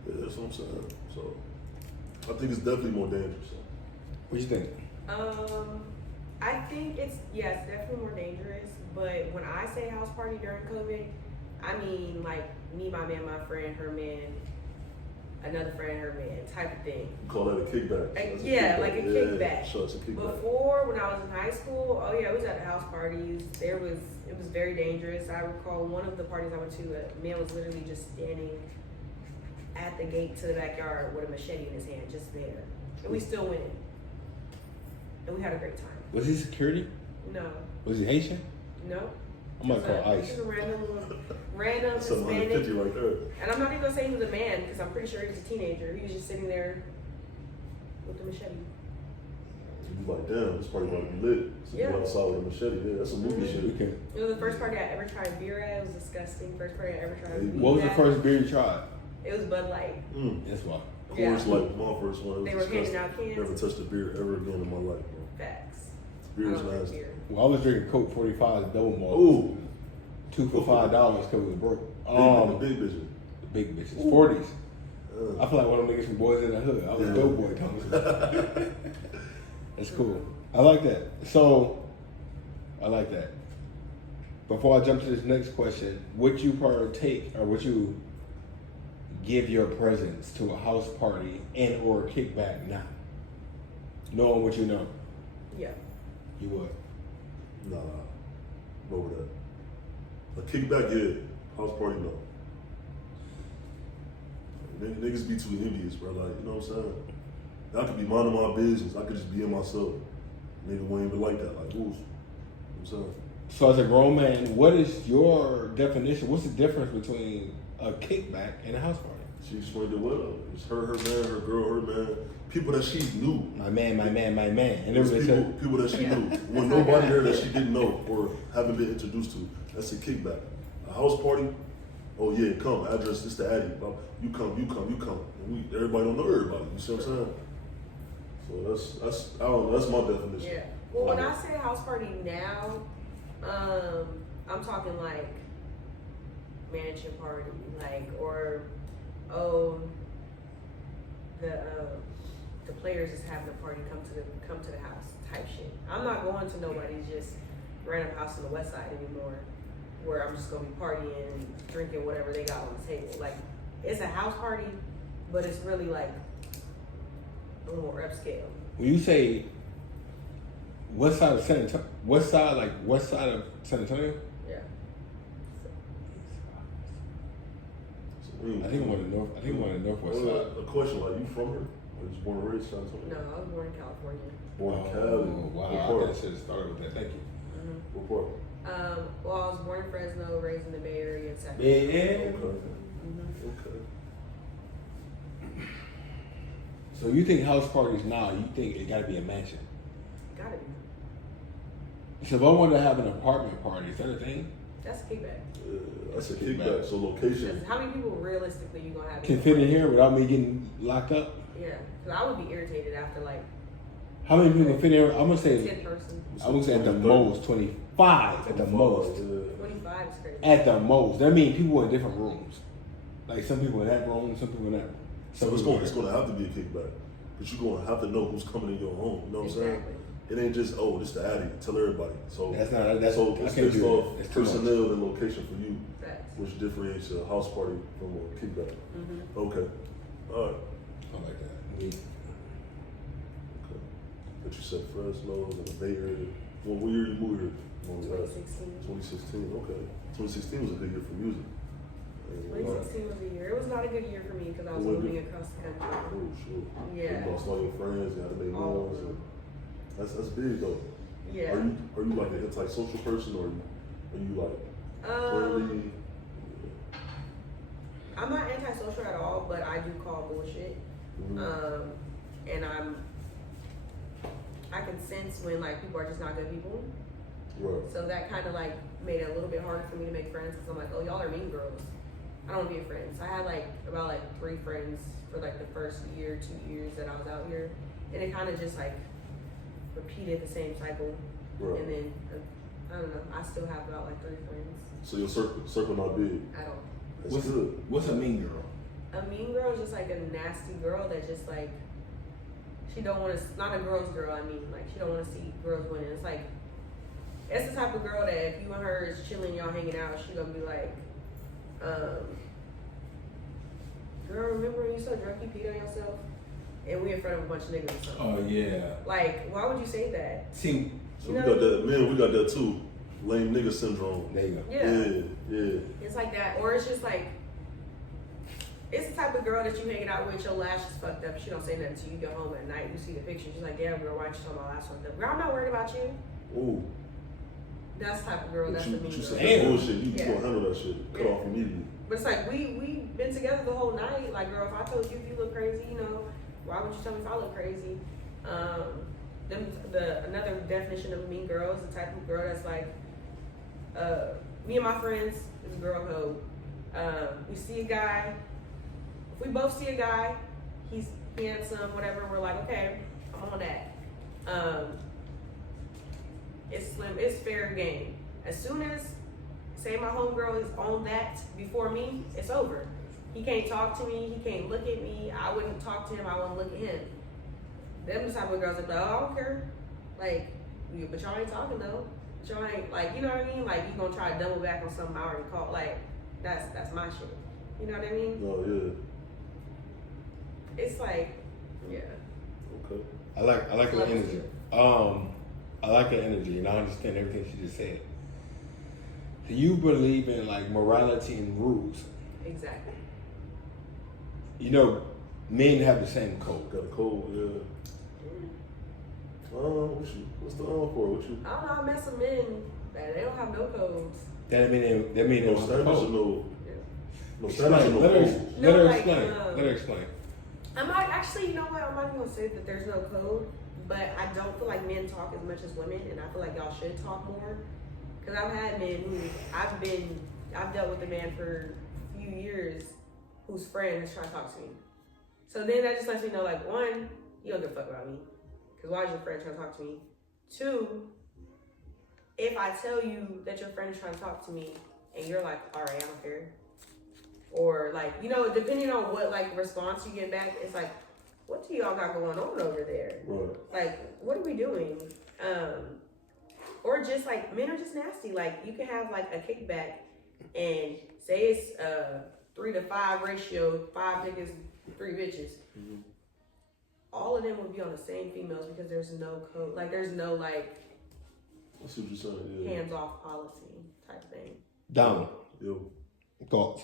Yeah, that's what I'm saying. So I think it's definitely more dangerous. What you think? I think it's definitely more dangerous. But when I say house party during COVID, I mean like me, my man, my friend, her man, another friend, her man, type of thing. You call that a kickback? Like a kickback. Sure, it's a kickback. Before, when I was in high school, oh yeah, we was at the house parties. It was very dangerous. I recall one of the parties I went to, a man was literally just standing at the gate to the backyard with a machete in his hand, just there. And we still went in. And we had a great time. Was he security? No. Was he Haitian? No. I'm gonna call ICE. Just a random That's Hispanic. 150 right there. And I'm not even gonna say he was a man because I'm pretty sure he was a teenager. He was just sitting there with the machete. You like, damn, this party about to be lit. So Yeah. you outside with a machete. Yeah, that's a movie shit. We can. It was the first party I ever tried beer at. It was disgusting. First party I ever tried. weed What was the at. first beer you tried? It was Bud Light. That's why. Yeah. Coors Light, my first one. It was They were disgusting. handing out cans. Never touched a beer ever again in my life, bro. Facts. Beer I is don't drink nasty. beer. Well, I was drinking Coke 45 double malt. Ooh. 2 for $5 because it was broke. Big bitch. The big bitches. 40s. Uh, I feel like one of them niggas from Boys in the Hood. I was a dope boy, Thomas. That's cool. I like that. So, I like that. Before I jump to this next question, would you partake or would you give your presence to a house party and or a kickback now? Knowing what you know. Yeah. You would. nah. Over that. A kickback, yeah. House party, no. Niggas be too envious, bro. Like, you know what I'm saying? I could be minding my business. I could just be in myself. Nigga won't even like that. Like, ooh. You know what I'm saying? So as a grown man, what is your definition? What's the difference between a kickback and a house party? She explained it well. It's her man, her girl, her man. People that she knew. My man. And It was everybody said, people that she knew. When nobody there that she didn't know or haven't been introduced to. That's a kickback. A house party, oh yeah, come. Address this to Addie. You come. And everybody don't know everybody. You see what I'm saying? So that's I don't know, that's my definition. Yeah. Well, when I say house party now, I'm talking like mansion party, like the players is having a party, come to the house type shit. I'm not going to nobody's just random house on the west side anymore, where I'm just gonna be partying, drinking whatever they got on the table. Like it's a house party, but it's really like a little more upscale. when you say west side of San Antonio, west side of San Antonio? Yeah. I think I'm on the north. I think I'm on the northwest Well, side. a question, like, you from here? Or you just born and raised in San Antonio? No, I was born in California. Born in Cali. Oh, wow. What I part? should have started with that. Thank you. What part? Well, I was born in Fresno, raised in the Bay Area in Sacramento. Yeah. Okay. So you think house parties now? You think it got to be a mansion? Gotta be. So if I wanted to have an apartment party, is that a thing? That's a kickback. That's a kickback. So location. Because how many people realistically you gonna have? Can fit in here without me getting locked up? Yeah, because I would be irritated after like How many people can fit in here? I'm gonna say 10 person. I'm gonna say at the most 25. At the most. 25 is crazy. At the most. That means people in different rooms. Like some people in that room, some people in that room. So it's gonna have to be a kickback. Because you're gonna have to know who's coming in your home. You know what I'm saying? It ain't just, oh, this the Addy. Tell everybody. So That's so I it's can't based do off that. It's too much. personnel and location for you, Facts. which differentiates a house party from a kickback. Okay. All right. I like that. Okay. But you said Fresno and the Bay Area. Well, what year you moved here? 2016. 2016. Okay. 2016 was a good year for music. 2016 was a year. It was not a good year for me because I was What was moving it? across the country. Oh, sure. Yeah. You lost all your friends. You had to make new All of ones. them. And that's big though. Yeah. Are you like an antisocial person, or are you like friendly? bullshit. And I can sense when like people are just not good people. Right. So that kind of like made it a little bit harder for me to make friends because I'm like, oh, y'all are mean girls. I don't want to be a friend. So I had like about like 3 friends for like the first year, 2 years that I was out here, and it kind of just like repeated the same cycle. Right. And then I don't know. I still have about like 3 friends. So your circle not big. At all. That's good. What's a mean girl? A mean girl is just like a nasty girl that just like she don't want to. Not a girl's girl. I mean, like she don't want to see girls winning. It's like it's the type of girl that if you and her is chilling, y'all hanging out, she gonna be like, girl, remember when you so drunk you peed on yourself? And we in front of a bunch of niggas or something. Oh yeah. Like, why would you say that? See, so we got that, man, we got that too. Lame nigga syndrome. there you go. Yeah. It's like that. Or it's just like, it's the type of girl that you hanging out with, your lash is fucked up, she don't say nothing to you, you go home at night, you see the picture, she's like, damn girl, why you talking about my lash fucked up? Girl, I'm not worried about you. Ooh. That's the type of girl, that's the mean you girl. said that bullshit, you Yeah. gonna handle that shit. Cut off immediately. But it's like, we been together the whole night. Like, girl, if I told you if you look crazy, you know, why would you tell me if I look crazy? Another definition of a mean girl is the type of girl that's like, me and my friends is a girl code. We see a guy, if we both see a guy, he's handsome, whatever, we're like, okay, I'm on that. It's slim, it's fair game. As soon as, say my homegirl is on that before me, it's over. He can't talk to me, he can't look at me, I wouldn't talk to him, I wouldn't look at him. Them the type of girls that like, oh, I don't care. Like, but y'all ain't talking though. But y'all ain't, like, you know what I mean? Like, you gonna try to double back on something I already called. Like, that's my shit. You know what I mean? Oh, yeah. It's like, yeah. Okay. I like her energy. I like her energy, and I understand everything she just said. Do you believe in like morality and rules? Exactly. You know, men have the same code. Got a cold, yeah. What's the for? What you? I don't know, I met some men that they don't have no codes. That mean they No don't have a standards or code. no Explain. standards or no Let her, codes. let her No, like, explain. Let her explain. I'm not, actually, you know what, I'm not even gonna say that there's no code, but I don't feel like men talk as much as women, and I feel like y'all should talk more. Cause I've had men who, I've dealt with a man for a few years whose friend is trying to talk to me. So then that just lets me know, like, 1, you don't give a fuck about me. Cause why is your friend trying to talk to me? 2, if I tell you that your friend is trying to talk to me and you're like, all right, I don't care. Or like, you know, depending on what like response you get back, it's like, what do y'all got going on over there? Right. Like, what are we doing? Or just like, men are just nasty. Like, you can have like a kickback and say it's 3 to 5 ratio, 5 niggas, 3 bitches. Mm-hmm. All of them would be on the same females because there's no code. Like, there's no like I see what you're saying. Yeah. hands off policy type thing. Donald, Yo. thoughts?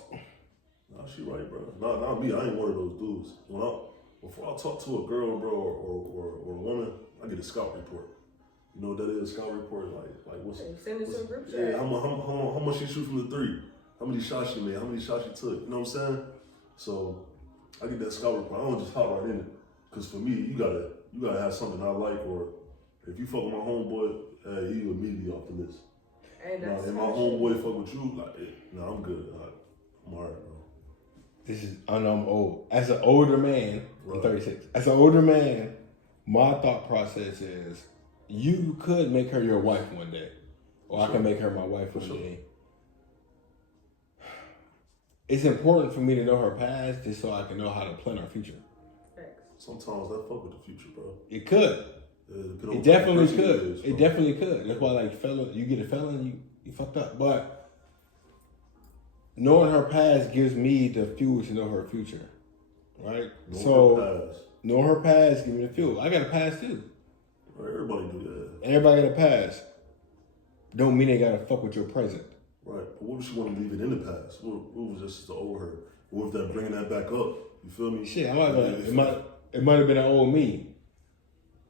Nah, she right, bro. Not me. I ain't one of those dudes. Before I talk to a girl, bro, or a woman, I get a scout report. You know what that is? Scout report, like what's Send it to a group chat. yeah? How much she shoot from the 3? How many shots she made? How many shots she took? You know what I'm saying? So I get that scout report. I don't just hop right in it. Cause for me, you gotta have something I like, or if you fuck with my homeboy, he immediately off the list. And Nah, that's if my how it homeboy fuck with you, like, nah, I'm good. I'm alright, bro. This is, I know I'm old. As an older man, I'm Right. 36. As an older man, my thought process is, you could make her your wife one day, or I Sure. can make her my wife one Sure. day. It's important for me to know her past just so I can know how to plan our future. Facts. Sometimes that fuck with the future, bro. It could. Yeah, It definitely person could. is, It bro. definitely could. That's why, like, you get a felon, you fucked up. But knowing her past gives me the fuel to know her future, right? Know her past. Knowing her past gives me the fuel. I got a past too. Right, everybody do that. Everybody got a past. Don't mean they gotta fuck with your present. Right, but what if she want to leave it in the past? What was just to over her? What if that bringing that back up? You feel me? Shit, it might have been an old me.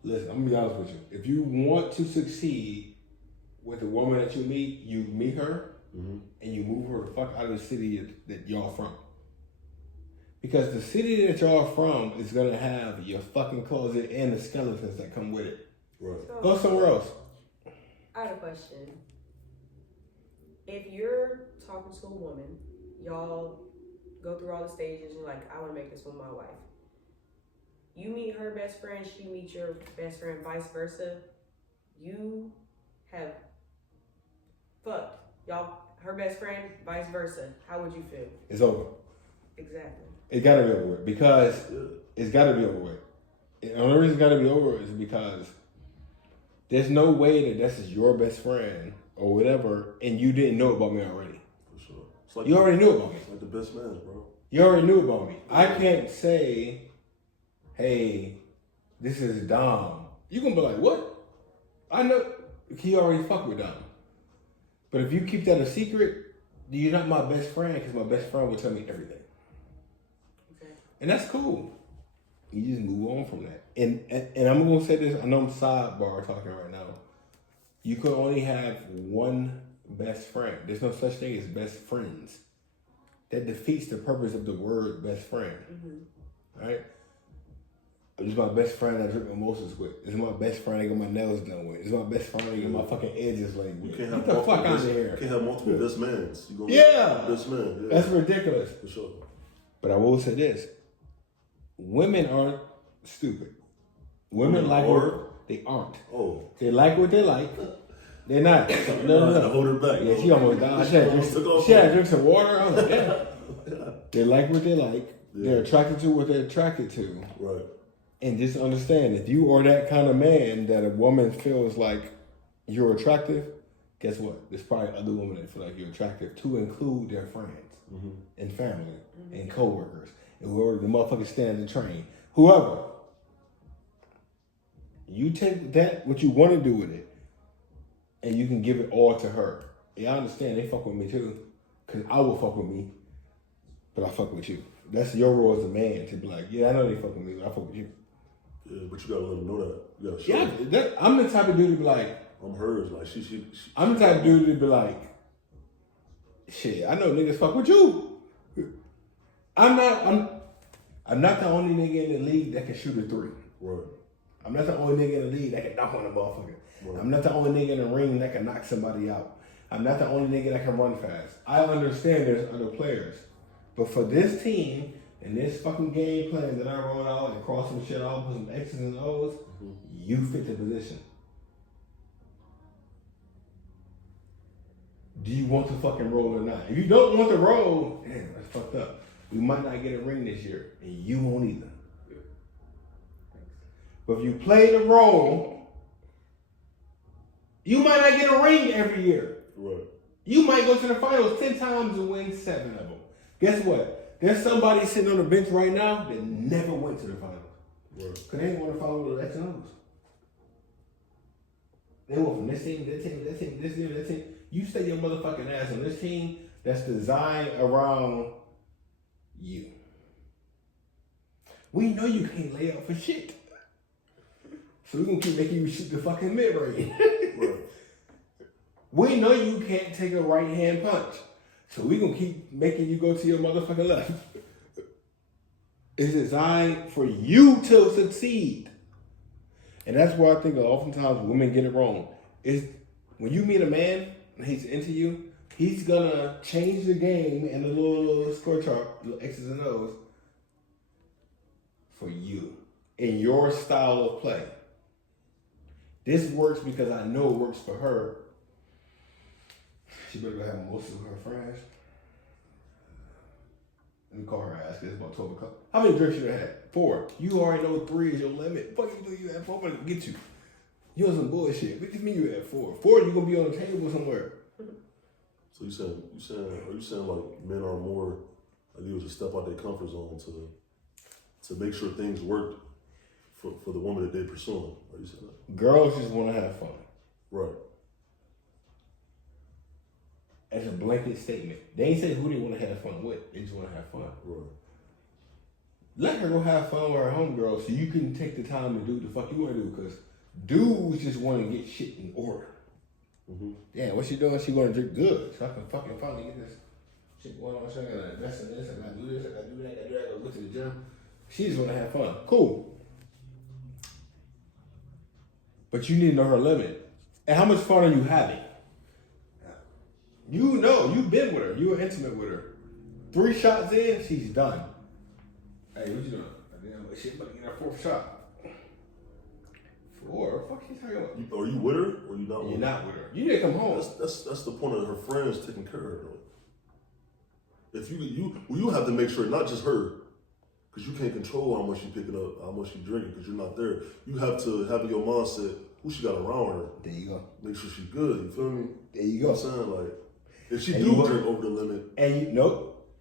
Listen, I'm gonna be honest with you. If you want to succeed with a woman that you meet her, Mm-hmm. and you move her the fuck out of the city that y'all from. Because the city that y'all from is gonna have your fucking closet and the skeletons that come with it. Right. So, Go somewhere else. I had a question. If you're talking to a woman, y'all go through all the stages, you're like, I want to make this with my wife. You meet her best friend, she meets your best friend, vice versa. You have fucked y'all, her best friend, vice versa. How would you feel? It's over. Exactly. It gotta be over with because it's gotta be over with. And the only reason it's gotta be over is because there's no way that this is your best friend or whatever, and you didn't know about me already. For sure. It's like You already knew about me. It's like the best man, bro. You already knew about me. I can't say, hey, this is Dom. You gonna be like, what? I know he already fucked with Dom. But if you keep that a secret, you're not my best friend because my best friend will tell me everything. Okay. And that's cool. You just move on from that. And I'm gonna say this, I know I'm sidebar talking right now. You can only have one best friend. There's no such thing as best friends. That defeats the purpose of the word best friend. Mm-hmm. Right? This is my best friend I drink mimosas with. This is my best friend I get my nails done with. This is my best friend I get my fucking edges laid with. You can't have Get the fuck out of here. You can't have multiple best mans. You gonna Yeah. best man. Yeah. That's ridiculous. For sure. But I will say this. Women aren't stupid. Women like what they aren't. Oh. They like what they like. They're not. No. Hold her back. Yeah, she almost died. She had to drink some water. I was like, yeah. They like what they like. Yeah. They're attracted to what they're attracted to. Right. And just understand, if you are that kind of man that a woman feels like you're attractive, guess what? There's probably other women that feel like you're attractive, to include their friends and family and coworkers and whoever the motherfucker stands the train. Whoever. You take that, what you want to do with it, and you can give it all to her. Yeah, I understand they fuck with me too, because I will fuck with me, but I fuck with you. That's your role as a man to be like, yeah, I know they fuck with me, but I fuck with you. Yeah, but you gotta let them know that. You gotta show them. I'm the type of dude to be like, I'm hers. Like she I'm the type of dude to be like, shit, I know niggas fuck with you. I'm not the only nigga in the league that can shoot a three. Right. I'm not the only nigga in the league that can knock on a motherfucker. Right. I'm not the only nigga in the ring that can knock somebody out. I'm not the only nigga that can run fast. I understand there's other players. But for this team and this fucking game plan that I wrote out and cross some shit off with some X's and O's, you fit the position. Do you want to fucking roll or not? If you don't want to roll, damn, that's fucked up. We might not get a ring this year, and you won't either. But if you play the role, you might not get a ring every year. Right. You might go to the finals 10 times and win 7 of them. Guess what? There's somebody sitting on the bench right now that never went to the finals. Right. Because they didn't want to follow the X and O's. They went from this team, that team, that team, this team, that team. You stay your motherfucking ass on this team that's designed around you. We know you can't lay up for shit. So we're going to keep making you shoot the fucking mid-range. Right. We know you can't take a right-hand punch. So we're going to keep making you go to your motherfucking left. It's designed for you to succeed. And that's why I think oftentimes women get it wrong. Is when you meet a man and he's into you, he's going to change the game and the little score chart, little X's and O's, for you in your style of play. This works because I know it works for her. She better go have most of her friends. Let me call her ass, it's about 12 o'clock. How many drinks you had? 4. You already know 3 is your limit. Fuck you do you had 4? I'm gonna get you. You on some bullshit. What do you mean you had 4? 4, you gonna be on the table somewhere. So you saying like men are more like you was to step out their comfort zone to make sure things work for the woman that they're pursuing. Are you saying that? Girls just wanna have fun. Right. As a blanket statement. They ain't say who they want to have fun with. They just want to have fun. Right. Let her go have fun with her homegirl so you can take the time to do what the fuck you want to do. Because dudes just want to get shit in order. Yeah, what she doing? She want to drink good. So I can fucking finally get this shit going on, shit, I gotta invest in this, I gotta do this, I gotta do that, I gotta do that, I gotta go to the gym. She just wanna have fun. Cool. But you need to know her limit. And how much fun are you having? You know, you've been with her, you were intimate with her. 3 shots in, she's done. Hey, what you doing? Damn, shit, about to get our 4th shot. 4? Fuck you talking about? Are you with her or you not with her? You're not with her. You need to come home. That's the point of her friends taking care of her though. If you have to make sure not just her, because you can't control how much she picking up, how much she drinking, because you're not there. You have to have in your mindset who she got around her. There you go. Make sure she's good. You feel me? There you You know go. what I'm saying? Like, if she And do drink over the limit. And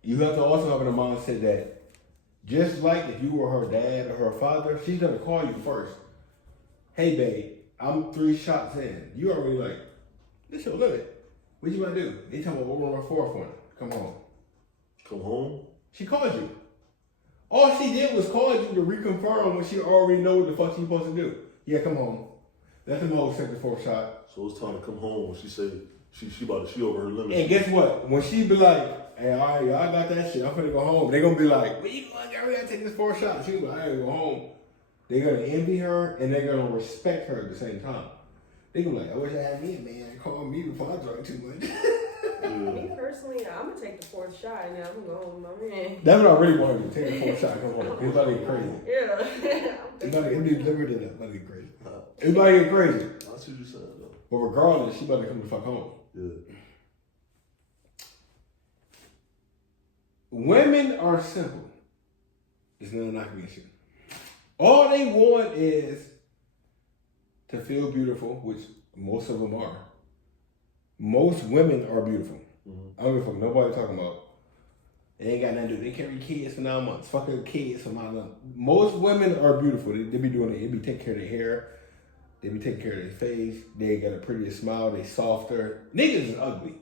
you have to also have in the mindset that just like if you were her dad or her father, she's gonna call you first. Hey babe, I'm 3 shots in. You already like, this your limit. What you gonna do? They tell me we're on our 4th one. Come home. Come home? She called you. All she did was call you to reconfirm when she already know what the fuck she's supposed to do. Yeah, come home. Let them all take the 4th shot. So it's time to come home when she say she over her limit. And guess what? When she be like, hey, all right, y'all got that shit. I'm finna go home. They gonna be like, where you going, girl? We gotta take this 4th shot. She be like, I gotta go home. They're gonna envy her and they're gonna respect her at the same time. They gonna be like, I wish I had me a man. Call me before I drank too much. Me personally, I'm gonna take the 4th shot and then I'm gonna go home with my man. That's what I really want to do. Take the 4th shot. Come home. It's about to get crazy. Yeah. It's about to get delivered to that. It's about to get crazy. It's about to get crazy. That's what you said though. But regardless, she about to come the fuck home. Yeah. Women are simple. It's not knock against you. All they want is to feel beautiful, which most of them are. Most women are beautiful. Mm-hmm. I don't give a fuck. Nobody talking about. They ain't got nothing to do. They carry kids for 9 months. Fucking kids for 9 months. Most women are beautiful. They be doing it. They be taking care of their hair. They be taking care of their face. They got a prettier smile. They softer. Niggas is ugly.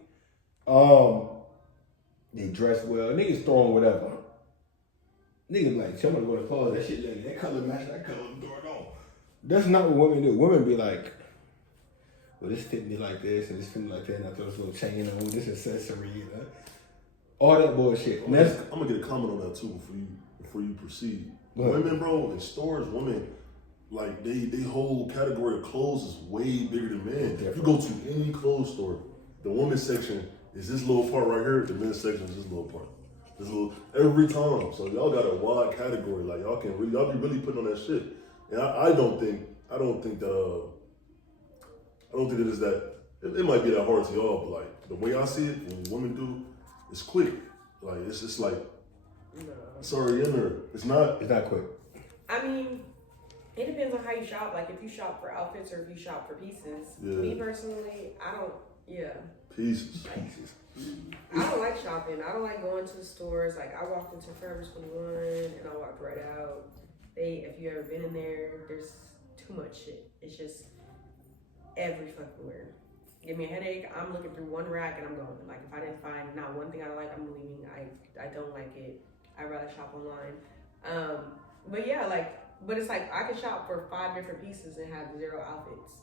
They dress well. Niggas throwing whatever. Niggas like, somebody go to the closet. That shit, like, that color match that color. Throw it on. That's not what women do. Women be like, well, this fit me like this and this fit me like that, and I throw this little chain on, this accessory, you know? All that bullshit. I'm gonna get a comment on that too before you proceed. Women, bro, in stores, women, like they whole category of clothes is way bigger than men. If you go to any clothes store, the women's section is this little part right here, the men's section is this little part. This little every time. So y'all got a wide category. Like y'all be really putting on that shit. And I don't think that it is that it might be that hard to y'all, but like the way I see it, when women do, it's quick. Like it's just like it's already in there. It's not quick. I mean, it depends on how you shop. Like if you shop for outfits or if you shop for pieces. Yeah. Me personally, I don't. Yeah. pieces. I don't like shopping. I don't like going to the stores. Like I walked into Forever 21 and I walked right out. If you ever been in there, there's too much shit. It's just every fucking word. Give me a headache. I'm looking through one rack and I'm going. Like if I didn't find not one thing I like, I'm leaving. I don't like it. I'd rather shop online. But yeah, but it's like I could shop for 5 different pieces and have 0 outfits.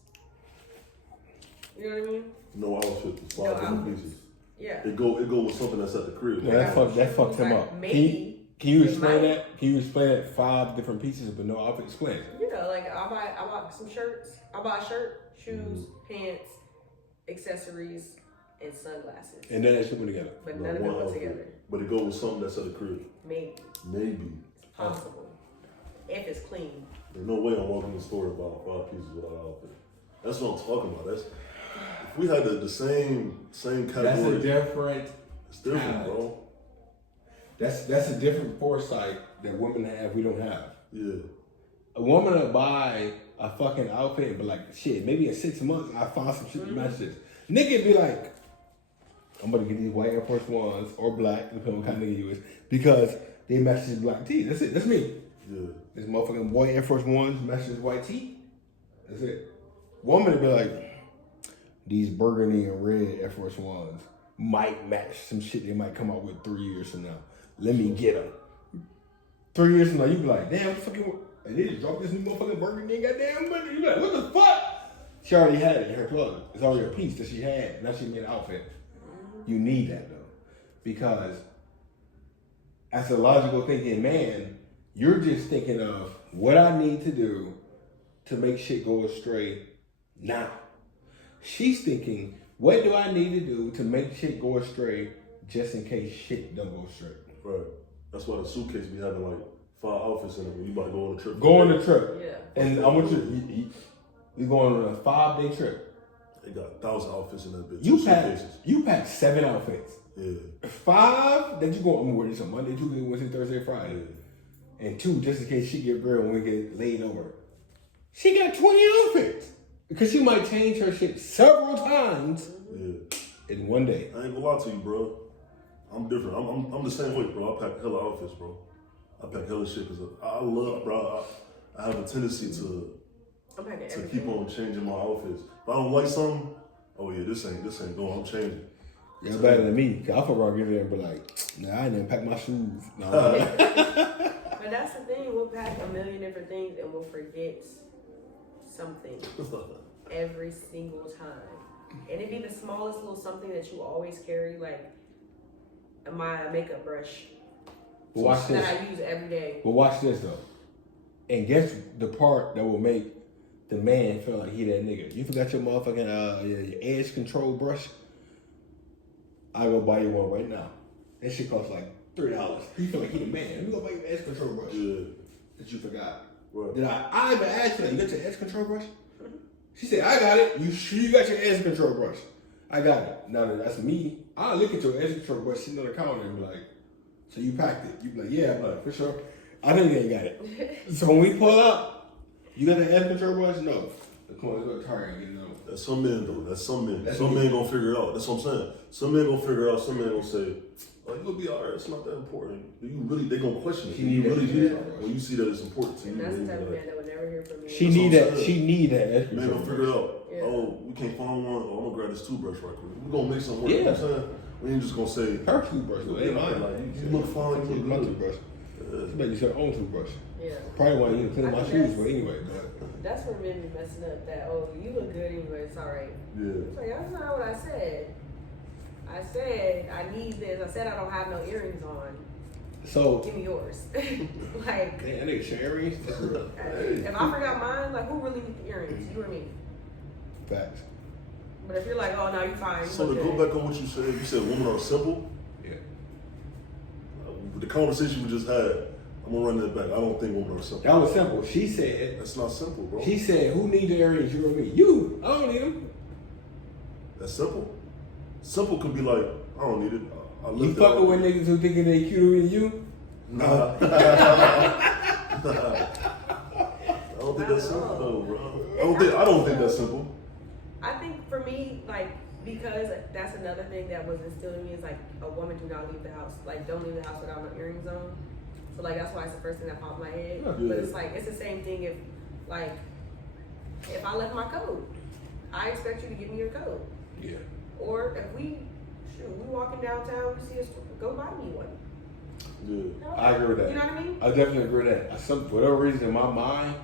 You know what I mean? No outfits, 5 No different outfits. pieces. Yeah. It go with something that's at the crib. Yeah, that fucked him up. Maybe. Can you explain that? Can you explain that 5 different pieces but no outfit? Explain it. You know, like I bought some shirts. I bought a shirt, shoes, pants, accessories, and sunglasses. And then that shit went together. But none of them went together. But it goes with something that's at the crib. Maybe. Maybe. It's possible. If it's clean. There's no way I'm walking in the store and buying 5 pieces without an outfit. That's what I'm talking about. If we had the same category. That's a different. It's different, bro. That's a different foresight that women have. We don't have. Yeah. A woman will buy a fucking outfit, but like shit, maybe in 6 months I find some shit to match this. Nigga be like, I'm gonna get these white Air Force Ones or black, depending on what kind of nigga you is, because they match this black tee. That's it. That's me. Yeah. This motherfucking white Air Force Ones match this white tee. That's it. Woman will be like, these burgundy and red Air Force Ones might match some shit they might come out with 3 years from now. Let me get them. 3 years from now, you be like, damn, what the fuck you, and they just dropped this new motherfucking burgundy, goddamn money. You be like, what the fuck? She already had it in her closet. It's already a piece that she had. Now she made an outfit. You need that though. because as a logical thinking man, you're just thinking of what I need to do to make shit go astray now. She's thinking, what do I need to do to make shit go astray just in case shit don't go straight? Right. That's why the suitcase be having like 5 outfits in it when you about to go on a trip. Go on the trip. Yeah. And I want you, we going on a 5-day trip. They got 1,000 outfits in that bitch. You pack 7 outfits. Yeah. 5 that you go on more. It's a Monday, Tuesday, Wednesday, Thursday, Friday. Yeah. And 2 just in case she get real when we get laid over. She got 20 outfits. Because she might change her shit several times in one day. I ain't gonna lie to you, bro. I'm different. I'm the same way, bro. I pack hella outfits, bro. I pack hella shit because I love, bro. I have a tendency to keep on changing my outfits. If I don't like something, oh yeah, this ain't going. I'm changing. You're better than me. Cause I fuck around get there and be like, nah, I didn't pack my shoes. No, but that's the thing. We'll pack a million different things and we'll forget something every single time. And it'd be the smallest little something that you always carry, like my makeup brush. But watch this. That I use every day. But watch this though. And guess the part that will make the man feel like he that nigga. You forgot your motherfucking your edge control brush? I go buy you one right now. That shit costs like $3. You feel like he the man. Let me go buy you an edge control brush. Yeah. That you forgot. Right. Did I even ask you that? You got your edge control brush? She said, I got it. You sure you got your edge control brush? I got it. Now that that's me, I'll look at your edge control brush sitting on the counter and be like, so you packed it? You be like, yeah, I'm like, for sure. I know you ain't got it. So when we pull up, you got the edge control brush? No. Come on, let's go to Target and get it on. That's some men though. That's some men. That's some me. men gonna figure it out. That's what I'm saying. Some men gonna figure it out. Some men gonna say, "Oh, you gonna be alright. It's not that important." Do you really? They gonna question it. She Do you need really that. need it when you see that it's important to And you. that's the then type you of be man that would never hear from me. She That's need what I'm that. saying. She need that edge Man control gonna figure it brush. out. Yeah. Oh, we can't find one. Oh, I'm gonna grab this toothbrush right quick. We gonna make something work. You know what I'm saying? We ain't just gonna say, Her toothbrush, though. Ain't mine. like, you look fine. You My look good. toothbrush. She better use her own toothbrush. Yeah. Probably want you to clean I my think shoes, that's- but anyway. But That's where men be messing up. That, oh, you look good anyway. It's all right. Yeah. It's like, that's not what I said. I said I need this. I said I don't have no earrings on. so, Give me yours. Like, man, that nigga Sherry. if I forgot mine, like, who really needs the earrings? You or me? Facts. But if you're like, oh, no, you fine. You So to look go good. back on what you said women are simple. Yeah. The conversation we just had, I'm gonna run that back. I don't think women are simple. That was simple. She said, That's not simple, bro. who needs the earrings? You or me? You. I don't need them. That's simple. Simple could be like, I don't need it. I You live fucking with niggas who thinking they cuter than you? Nah. I don't think that's simple, though, bro. I don't think that's simple. I think for me, like, because that's another thing that was instilled in me is like a woman do not leave the house. Like, don't leave the house without no earrings on. So like that's why it's the first thing that popped in my head. Yeah. But it's like it's the same thing if I left my coat, I expect you to give me your coat. Yeah. Or if we walking downtown, we see a store, go buy me one. Yeah. I agree with that. You know what I mean? I definitely agree with that. For whatever reason in my mind,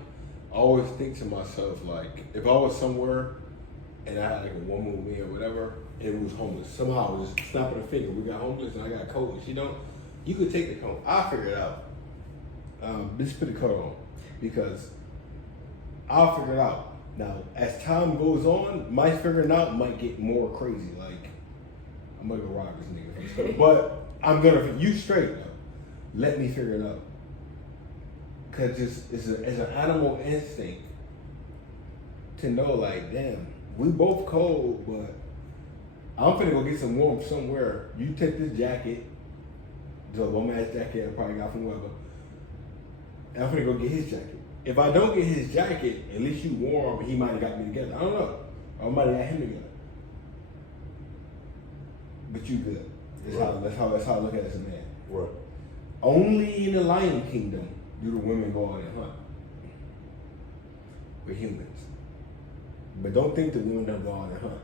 I always think to myself, like, if I was somewhere and I had like a woman with me or whatever, and we was homeless, somehow I was just snapping a finger, we got homeless and I got a coat and she don't, you could take the coat. I'll figure it out. Just put the coat on because I'll figure it out. Now, as time goes on, my figuring out might get more crazy. Like, I'm gonna go rob this nigga. But I'm gonna, you straight up. Let me figure it out. Cause it's an animal instinct to know, like, damn, we both cold, but I'm finna go get some warmth somewhere. You take this jacket, the bum ass jacket I probably got from Weber, and I'm finna go get his jacket. If I don't get his jacket, at least you warm, he might have got me together. I don't know. Or I might have got him together. But you good. That's how I look at it as a man. Right. Only in the Lion Kingdom do the women go out and hunt. We're humans. But don't think the women don't go out and hunt.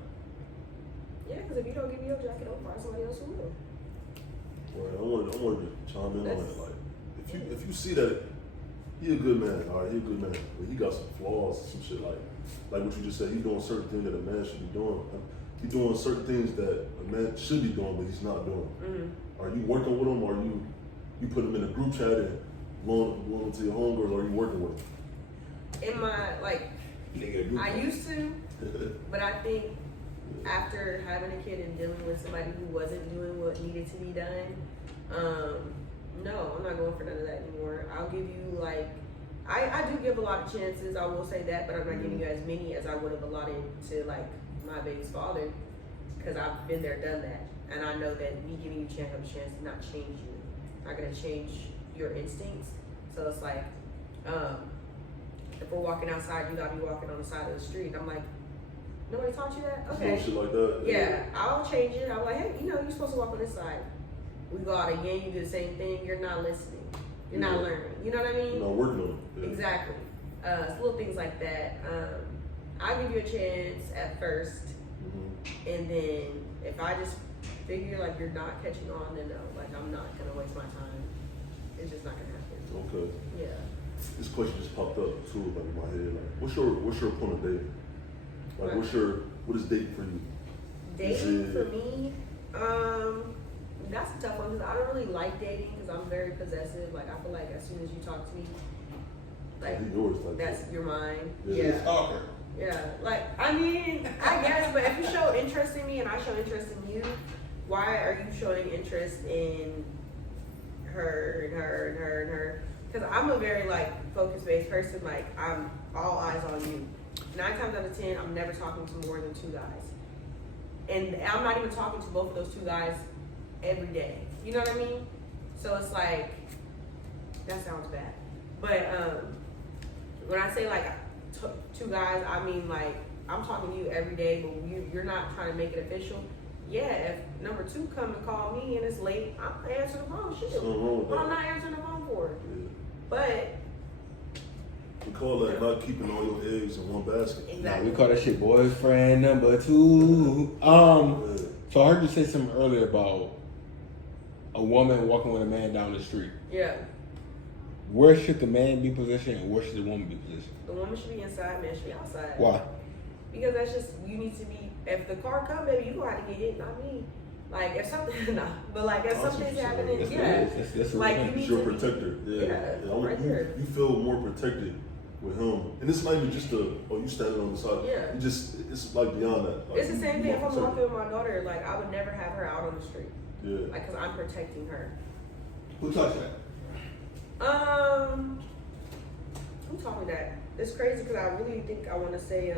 Yeah, because if you don't give me your jacket, I'll find somebody else who will. Right. I wanted to chime in on that. Like, if you see that he a good man, all right, he a good man, but he got some flaws, some shit like what you just said. He's doing certain things that a man should be doing. he's doing certain things that a man should be doing, but he's not doing. Mm-hmm. Are you working with him, or you put him in a group chat and going to your homegirls, or are you working with him? In my, like, I used to, but I think after having a kid and dealing with somebody who wasn't doing what needed to be done, no, I'm not going for none of that anymore. I'll give you, like, I do give a lot of chances, I will say that, but I'm not giving you as many as I would have allotted to, like, my baby's father, because I've been there, done that. And I know that me giving you a chance to not change you. Not going to change your instincts. So it's like, if we're walking outside, you got to be walking on the side of the street. I'm like, nobody taught you that? Okay. Shit like that. Yeah, I'll change it. I'm like, hey, you're supposed to walk on this side. We go out again, you do the same thing. You're not listening. You're not learning. You know what I mean? You're not working on it. Yeah. Exactly. It's little things like that. I'll give you a chance at first. And then if I just figure like you're not catching on, then no, like I'm not going to waste my time. It's just not going to happen. Okay. Yeah. This question just popped up too, like in my head. Like, what's your point of dating? Like, what is dating for you? Dating for me, that's a tough one because I don't really like dating because I'm very possessive. Like I feel like as soon as you talk to me, like yours, like that's your mind. Yeah. Stalker. Yeah. Like I mean, I guess, but if you show interest in me and I show interest in you, why are you showing interest in her and her and her and her? Because I'm a very like focus-based person. Like I'm all eyes on you. 9 times out of 10, I'm never talking to more than 2 guys, and I'm not even talking to both of those 2 guys every day. You know what I mean? So it's like that sounds bad, but when I say like 2 guys, I mean like I'm talking to you every day, but you're not trying to make it official. Yeah, if number 2 come and call me and it's late, I'm gonna answer the phone. Shit, what I'm not answering the phone for. Yeah. But we call that not keeping all your eggs in one basket. Exactly. We call that shit boyfriend number 2. So I heard you say something earlier about a woman walking with a man down the street. Yeah. Where should the man be positioned and where should the woman be positioned? The woman should be inside, man should be outside. Why? Because that's just, you need to be, if the car come, baby, you gonna have to get it, not me. Like, if something, nah, but like, if something's happening, That's like, you need you're to a protector. right there. You feel more protected with him. And it's not even just you standing on the side. Yeah. It's like beyond that. Like, It's the same thing if I'm protected. walking with my daughter, like, I would never have her out on the street. Yeah. Like, cause I'm protecting her. Who taught you that? Who taught me that? It's crazy because I really think I want to say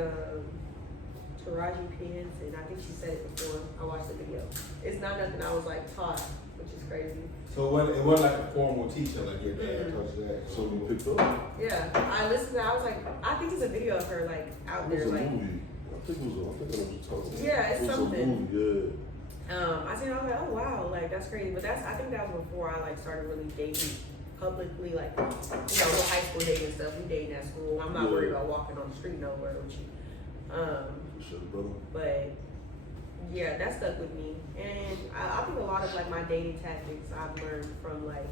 Taraji P. Henson. I think she said it before. I watched the video. It's not nothing I was like taught, which is crazy. So it wasn't like a formal teacher like your dad taught you that. So you picked up. Yeah, I listened. I was like, I think it's a video of her like out It was there, a like. movie. I think I know what you're talking about. Yeah, it's it was something. a movie, I seen it, I was like, oh wow, like that's crazy. But I think that was before I like started really dating publicly, like no high school dating and stuff. We dating at school. I'm not worried about walking on the street nowhere with you. Sure, brother. But yeah, that stuck with me, and I think a lot of like my dating tactics I've learned from like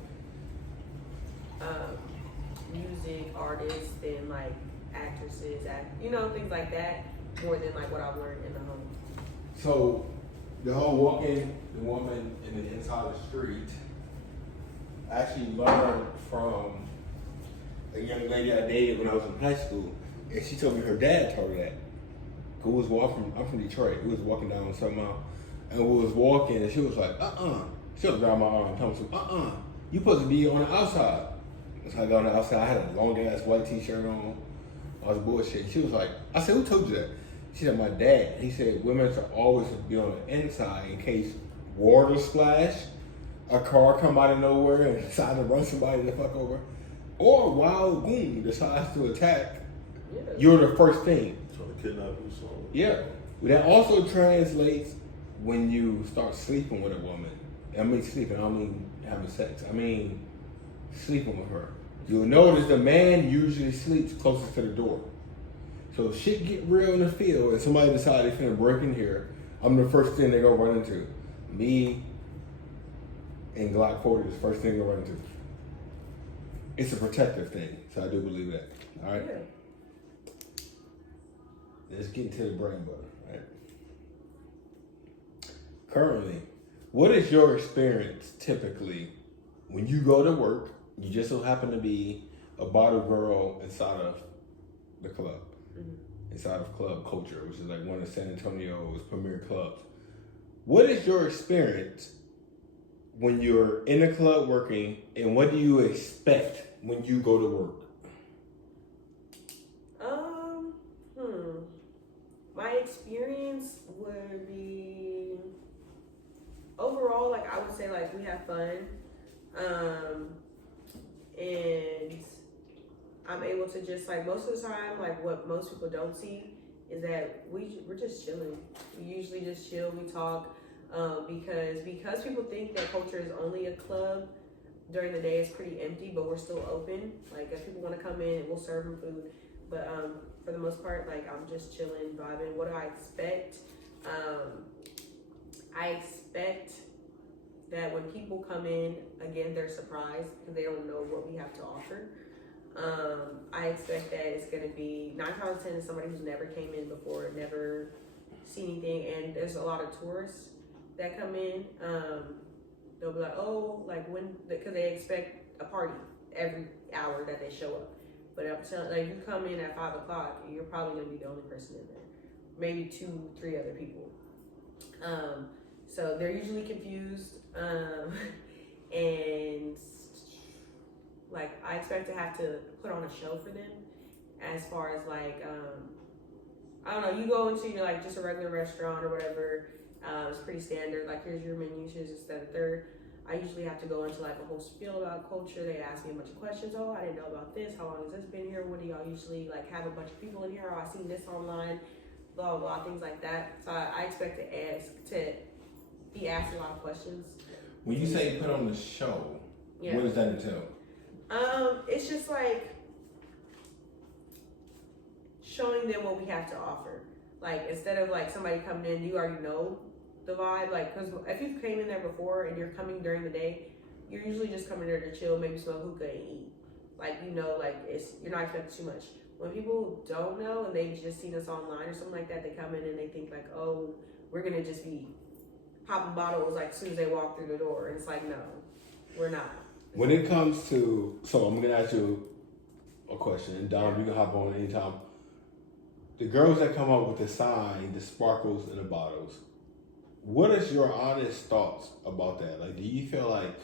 music artists and like actresses, things like that, more than like what I've learned in the home. So the whole walking the woman in the inside of the street, I actually learned from a young lady I dated when I was in high school, and she told me her dad told her that. Who was walking? I'm from Detroit. We was walking down somehow, and we was walking, and she was like, She was grabbing my arm, telling me, you supposed to be on the outside. So I got on the outside. I had a long ass white T-shirt on. I was bullshit. She was like, I said, who told you that? She said, my dad. He said, women should always be on the inside in case water splash, a car come out of nowhere and decide to run somebody the fuck over, or a wild goon decides to attack. Yeah. You're the first thing. Trying to kidnap you, so. Yeah. But that also translates when you start sleeping with a woman. I mean sleeping, I don't mean having sex. I mean sleeping with her. You'll notice the man usually sleeps closest to the door. So if shit get real in the field and somebody decides they're finna break in here, I'm the first thing they go run into. Me and Glock 40 is the first thing they go run into. It's a protective thing, so I do believe that. All right? Yeah. Let's get into the brain butter, right? currently, what is your experience typically when you go to work? You just so happen to be a bottle girl inside of the club, inside of club culture, which is like one of San Antonio's premier clubs. What is your experience when you're in a club working, and what do you expect when you go to work? My experience would be overall, like I would say, like we have fun, and I'm able to just like most of the time, like what most people don't see is that we're just chilling. We usually just chill, we talk, because people think that culture is only a club. During the day, it's pretty empty, but we're still open. Like if people want to come in, we'll serve them food. But for the most part, like I'm just chilling, vibing. What do I expect? I expect that when people come in, again, they're surprised because they don't know what we have to offer. I expect that it's going to be 9 times out of 10 is somebody who's never came in before, never seen anything, and there's a lot of tourists that come in. They'll be like, oh, like when, because they expect a party every hour that they show up. But I'm telling, like, you come in at 5 o'clock, you're probably gonna be the only person in there. Maybe 2, 3 other people. So they're usually confused, and like I expect to have to put on a show for them. As far as like, I don't know, you go into your like just a regular restaurant or whatever. It's pretty standard. Like here's your menu, here's this, that, and third. I usually have to go into like a whole spiel about culture. They ask me a bunch of questions. Oh, I didn't know about this. How long has this been here? What do y'all usually like have a bunch of people in here? Oh, I seen this online. Blah blah blah, things like that. So I expect to be asked a lot of questions. When you say put on the show, yeah. What does that entail? It's just like showing them what we have to offer. Like instead of like somebody coming in, you already know the vibe. Like, because if you came in there before and you're coming during the day, you're usually just coming there to chill, maybe smoke hookah and eat. Like, you know, like you're not expecting too much. When people don't know and they've just seen us online or something like that, they come in and they think like, oh, we're gonna just be popping bottles like as soon as they walk through the door. And it's like, no, we're not. When it comes to, so I'm gonna ask you a question, and Dom, you can hop on anytime. The girls that come up with the sign, the sparkles and the bottles, what is your honest thoughts about that? Like, do you feel like,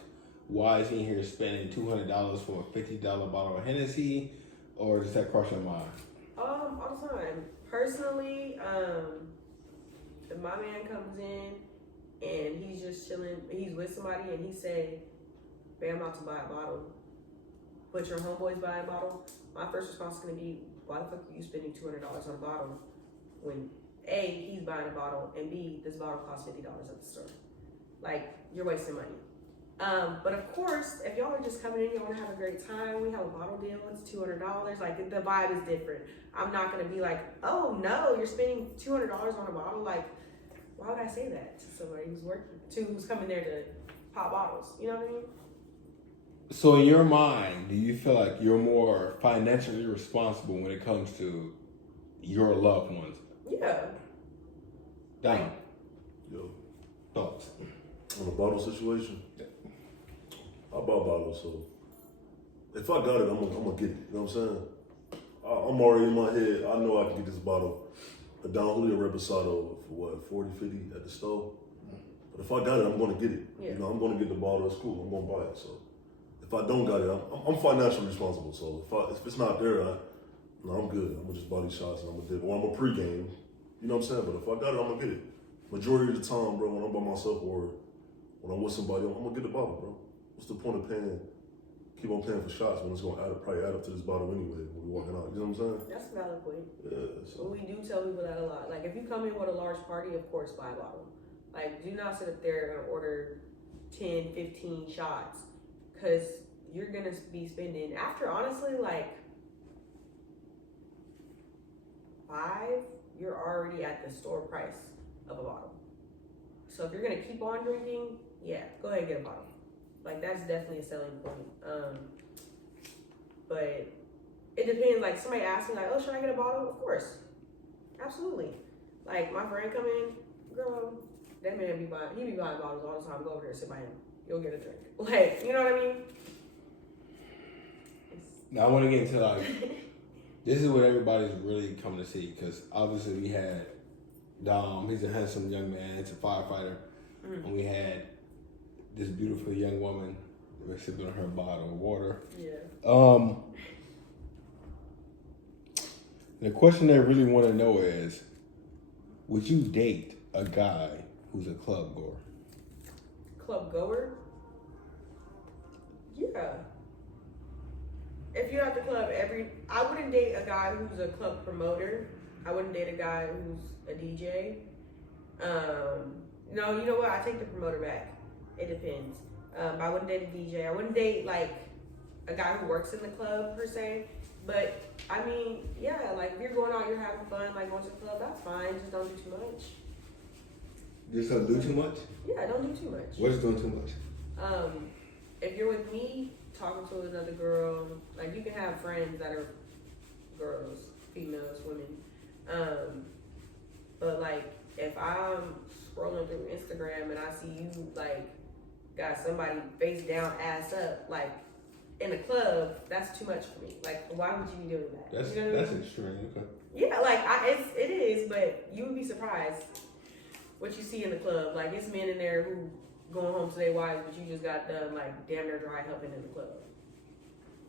why is he here spending $200 for a $50 bottle of Hennessy, or does that cross your mind? All the time. Personally, if my man comes in and he's just chilling, he's with somebody and he say, babe, I'm about to buy a bottle, but your homeboy's buying a bottle, my first response is gonna be, why the fuck are you spending $200 on a bottle when A, he's buying a bottle, and B, this bottle costs $50 at the store? Like, you're wasting money. But of course, if y'all are just coming in, you want to have a great time, we have a bottle deal, it's $200, like the vibe is different. I'm not gonna be like, oh no, you're spending $200 on a bottle. Like, why would I say that to somebody who's coming there to pop bottles? You know what I mean? So in your mind, do you feel like you're more financially responsible when it comes to your loved ones? Yeah. Dom, Yo, thoughts? on the bottle situation, I buy bottles, so if I got it, I'm gonna get it. You know what I'm saying? I'm already in my head. I know I can get this bottle, a Don Julio Reposado for what, 40, 50 at the store. But if I got it, I'm gonna get it. Yeah. You know, I'm gonna get the bottle. It's cool. I'm gonna buy it. So if I don't got it, I'm financially responsible. So if it's not there, I'm good. I'm gonna just buy these shots and I'm gonna dip. Or I'm a pregame. You know what I'm saying? But if I got it, I'm gonna get it. Majority of the time, bro, when I'm by myself or when I'm with somebody, I'm gonna get the bottle, bro. What's the point of keep on paying for shots when it's gonna probably add up to this bottle anyway when we're walking out? You know what I'm saying? That's a valid point. Yeah. So. We do tell people that a lot. Like, if you come in with a large party, of course, buy a bottle. Like, do not sit up there and order 10, 15 shots, because you're gonna be spending, after honestly, like 5, you're already at the store price of a bottle. So if you're gonna keep on drinking, yeah, go ahead and get a bottle. Like, that's definitely a selling point. But it depends. Like, somebody asks me, like, oh, should I get a bottle? Of course. Absolutely. Like, my friend come in, girl, that man be buying bottles all the time. Go over there and sit by him. You'll get a drink. Like, you know what I mean? Now I want to get into like, this is what everybody's really coming to see, because obviously we had Dom, he's a handsome young man, he's a firefighter, and we had this beautiful young woman sipping on her bottle of water. Yeah. The question they really want to know is, would you date a guy who's a club goer? Club goer? Yeah. If you're at the club I wouldn't date a guy who's a club promoter. I wouldn't date a guy who's a DJ. No, you know what? I take the promoter back. It depends. I wouldn't date a DJ. I wouldn't date like a guy who works in the club per se. But I mean, yeah, like if you're going out, you're having fun, like going to the club, that's fine. Just don't do too much. Just don't do too much? Yeah, don't do too much. What's doing too much? If you're with me, talking to another girl, like you can have friends that are girls, females, women. But like if I'm scrolling through Instagram and I see you like got somebody face down, ass up, like in a club, that's too much for me. Like, why would you be doing that? That's you know what I mean? that's extreme. Okay. Yeah, like it is, but you would be surprised what you see in the club. Like it's men in there who going home to their wives, but you just got done like damn near dry humping in the club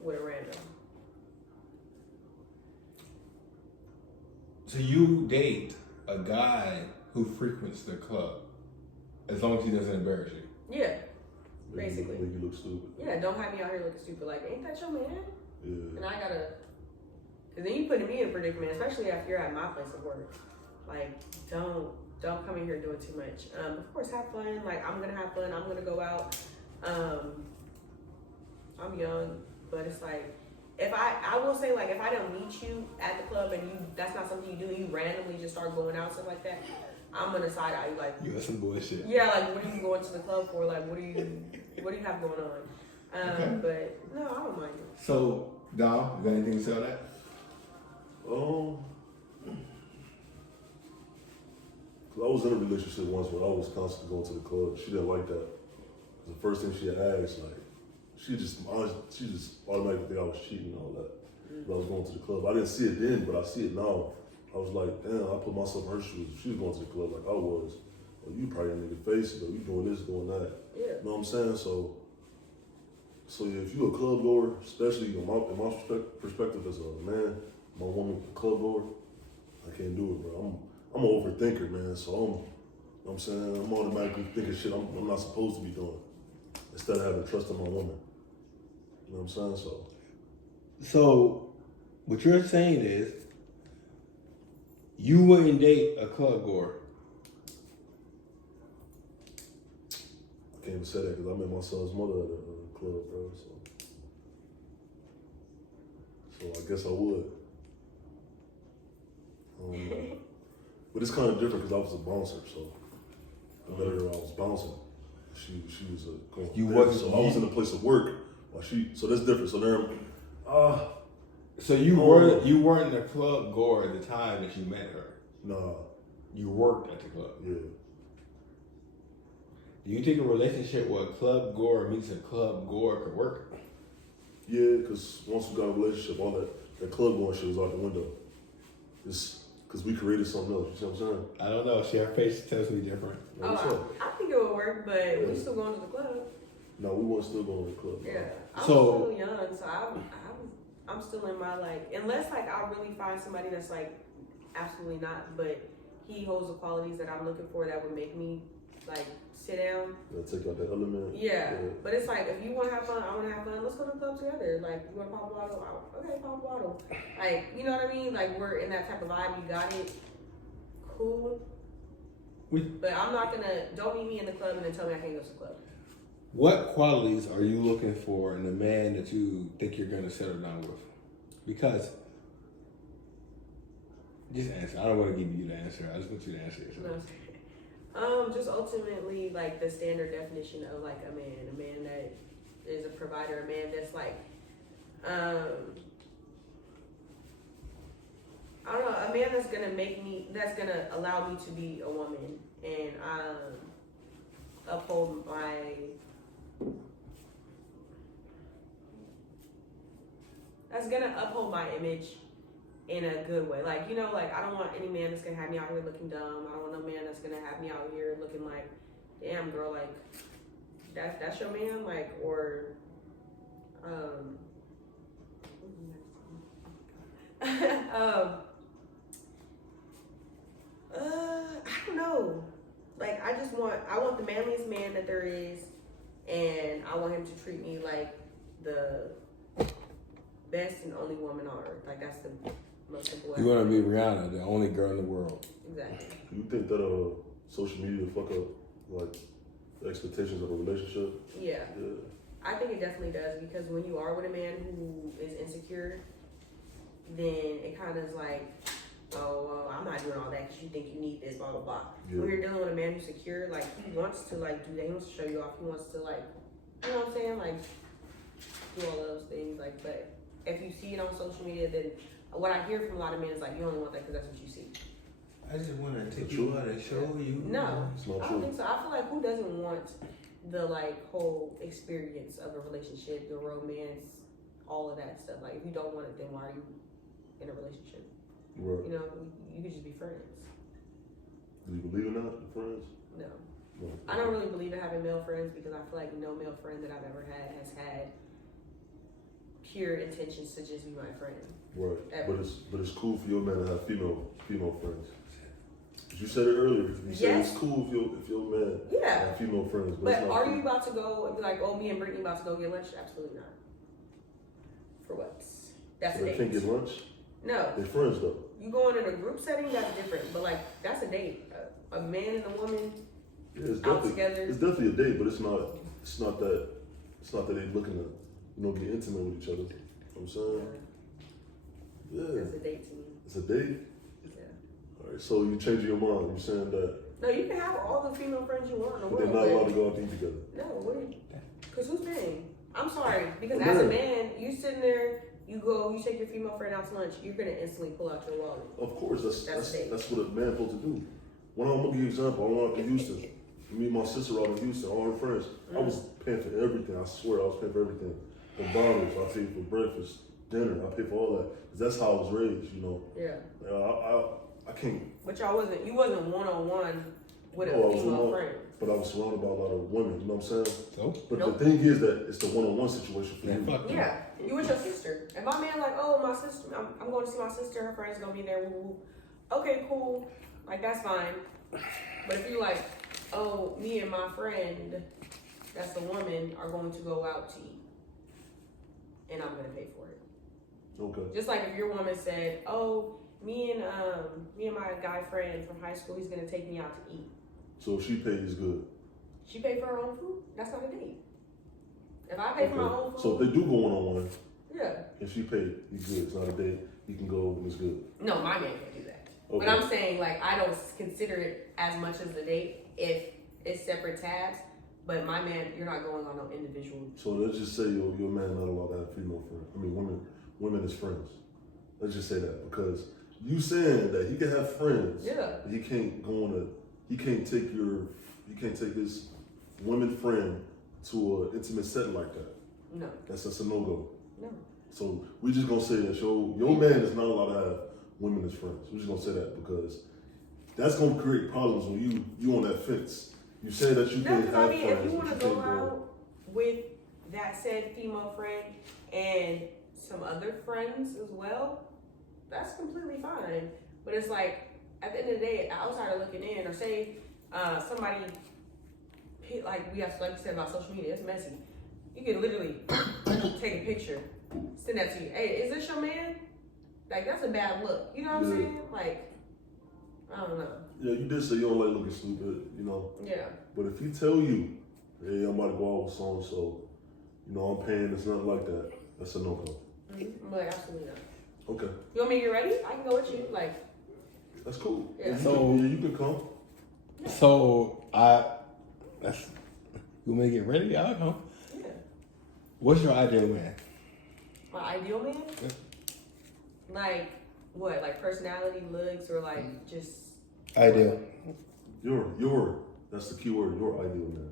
with a random. So you date a guy who frequents the club, as long as he doesn't embarrass you? Yeah. Basically. Make you look stupid. Yeah, don't have me out here looking stupid. Like, ain't that your man? Yeah. And I gotta, cause then you putting me in a predicament, especially after you're at my place of work. Like, don't come in here doing too much. Of course, have fun. Like, I'm gonna have fun. I'm gonna go out. I'm young, but it's like, if I will say, like, if I don't meet you at the club and that's not something you do, you randomly just start going out, stuff like that, I'm gonna side eye you. Like, You got some bullshit. yeah, like, what are you going to the club for? Like, what do you have going on? Okay. But no, I don't mind it. So, Dom, you got anything to say on that? Cause I was in a relationship once where I was constantly going to the club. She didn't like that. The first thing she had asked, like, she just automatically think I was cheating and all that. But I was going to the club. I didn't see it then, but I see it now. I was like, damn, I put myself in her shoes. If she was going to the club like I was, well, you probably in nigga face, though. You doing this, doing that. Yeah. You know what I'm saying? So yeah, if you a club goer, especially in my perspective as a man, my woman a club goer, I can't do it, bro. I'm an overthinker, man. So you know what I'm saying, I'm automatically thinking shit I'm not supposed to be doing, instead of having trust in my woman. You know what I'm saying? So, what you're saying is, you wouldn't date a club goer. I can't even say that because I met my son's mother at a club, bro. So I guess I would. But it's kind of different because I was a bouncer, so I met her while I was bouncing. She was a You wasn't. So I was in a place of work while so that's different. So there, So you weren't a club goer at the time that you met her. nah, You worked at the club. yeah. Do you think a relationship where a club goer meets a club goer could work? Yeah, because once we got a relationship, all that club going shit was out the window. It's because we created something else. You see what I'm saying? I don't know. Her face tells me different. What's up? I think it would work, but we still going to the club. No, we weren't still going to the club. Yeah. I'm So- still young, so I'm still in my, like, unless, like, I really find somebody that's, like, absolutely not, but he holds the qualities that I'm looking for that would make me, like, sit down. Take out that element. Yeah. But it's like, if you want to have fun, I want to have fun, let's go to the club together. Like, you want to pop a bottle? Okay, pop a bottle. Like, you know what I mean? Like, we're in that type of vibe. You got it. Cool. But I'm not going to, don't meet me in the club and then tell me I can't go to the club. What qualities are you looking for in a man that you think you're going to settle down with? Because, just answer. I don't want to give you the answer. I just want you to answer yourself. Just ultimately, like, the standard definition of, like, a man that is a provider, a man that's, like, I don't know, a man that's gonna allow me to be a woman and uphold my that's gonna uphold my image in a good way. Like, you know, like I don't want any man that's gonna have me out here looking dumb. I don't want no man that's gonna have me out here looking like, damn girl, like that's your man, like, or I don't know. Like I want the manliest man that there is, and I want him to treat me like the best and only woman on earth. Like that's the most simple way. You want to be Rihanna, the only girl in the world. Exactly. You think that social media fuck up like the expectations of a relationship? Yeah. Yeah. I think it definitely does, because when you are with a man who is insecure, then it kind of is like, oh, well, I'm not doing all that because you think you need this, blah, blah, blah. Yeah. When you're dealing with a man who's secure, like, he wants to, like, do that. He wants to show you off. He wants to, like, you know what I'm saying? Like, do all those things. Like, but if you see it on social media, then what I hear from a lot of men is, like, you only want that because that's what you see. I just want to take you out and show you. No, It's not I true. don't think so. I feel like who doesn't want the, like, whole experience of a relationship, the romance, all of that stuff. Like, if you don't want it, then why are you in a relationship? Right. You know, you could just be friends. Do you believe in that, the friends? No. No. I don't really believe in having male friends, because I feel like no male friend that I've ever had has had pure intentions to just be my friend. Right. Ever. But it's cool for your man to have female friends. You said it earlier. You said Yes. it's cool if your man Yeah. have female friends. But it's not are cool. you about to go and be like, oh, me and Brittany about to go get lunch? Absolutely not. For what? That's So a they can't date. get lunch? No. They're friends though. You going in a group setting, that's different. But like, that's a date. A man and a woman Yeah, it's out definitely together. it's definitely a date, but it's not that they looking to be intimate with each other. You know what I'm saying? Yeah. That's a date to me. It's a date? Yeah. Alright, so you changing your mind. You're saying that No, you can have all the female friends you want in the but they're world. not allowed to go out to eat together. No, what are you? Because who's paying? I'm sorry. Because Well, as a man. man, you sitting there, you take your female friend out to lunch, you're going to instantly pull out your wallet. Of course, That's a date. that's what a man supposed to do. When I'm gonna give you an example, I went out to Houston. Me and my sister out in Houston, all her friends. I was paying for everything. I swear, I was paying for everything. The bottles, I paid for breakfast, dinner, I paid for all that. 'Cause that's how I was raised, you know. Yeah. I can't. But you wasn't one-on-one with No, I a was female not. friend. But I was surrounded by a lot of women. You know what I'm saying? So? But Nope. the thing is that it's the one-on-one situation for Yeah, you. fuck them. Yeah, you with your sister. And my man like, oh, my sister, I'm going to see my sister, her friend's going to be there. Woo, woo. Okay, cool. Like, that's fine. But if you like, oh, me and my friend, that's the woman, are going to go out to eat. And I'm going to pay for it. Okay. Just like if your woman said, oh, me and my guy friend from high school, he's going to take me out to eat. So if she pays good. She paid for her own food. That's not a date. If I pay for my own food, So if they do go one-on-one, yeah. if she paid, he's good. It's not a date. He can go when it's good. No, my man can't do that. Okay. But I'm saying, like, I don't consider it as much as a date if it's separate tabs. But my man, you're not going on no individual. So let's just say your man not allowed to have female friends. I mean, women as friends. Let's just say that, because you saying that he can have friends. Yeah. But he can't take his women friend to an intimate setting like that. No. That's a no-go. No. So we just gonna say that your man is not allowed to have women as friends. We're just gonna say that because that's gonna create problems when you on that fence. You say that you No, can't because have I mean, friends. if you but want to can't go out with that said female friend and some other friends as well, that's completely fine. But it's like, at the end of the day, outsider looking in, or say somebody, like you said about social media, it's messy. You can literally take a picture, send that to you. Hey, is this your man? Like, that's a bad look. You know what I'm Yeah. saying? Like, I don't know. Yeah, you did say you don't like looking stupid, you know. Yeah. But if he tell you, hey, I'm about to go out with so and so, you know, I'm paying, it's nothing like that. That's a no-go. I'm like, absolutely not. Okay, You want me to get ready? I can go with you. Like, that's cool. Yeah. You can come. So you want me to get ready? I'll come. yeah. What's your ideal man? My ideal man? Yeah. Like, what? Like personality, looks, or like just. Ideal. Your. That's the key word. Your ideal man.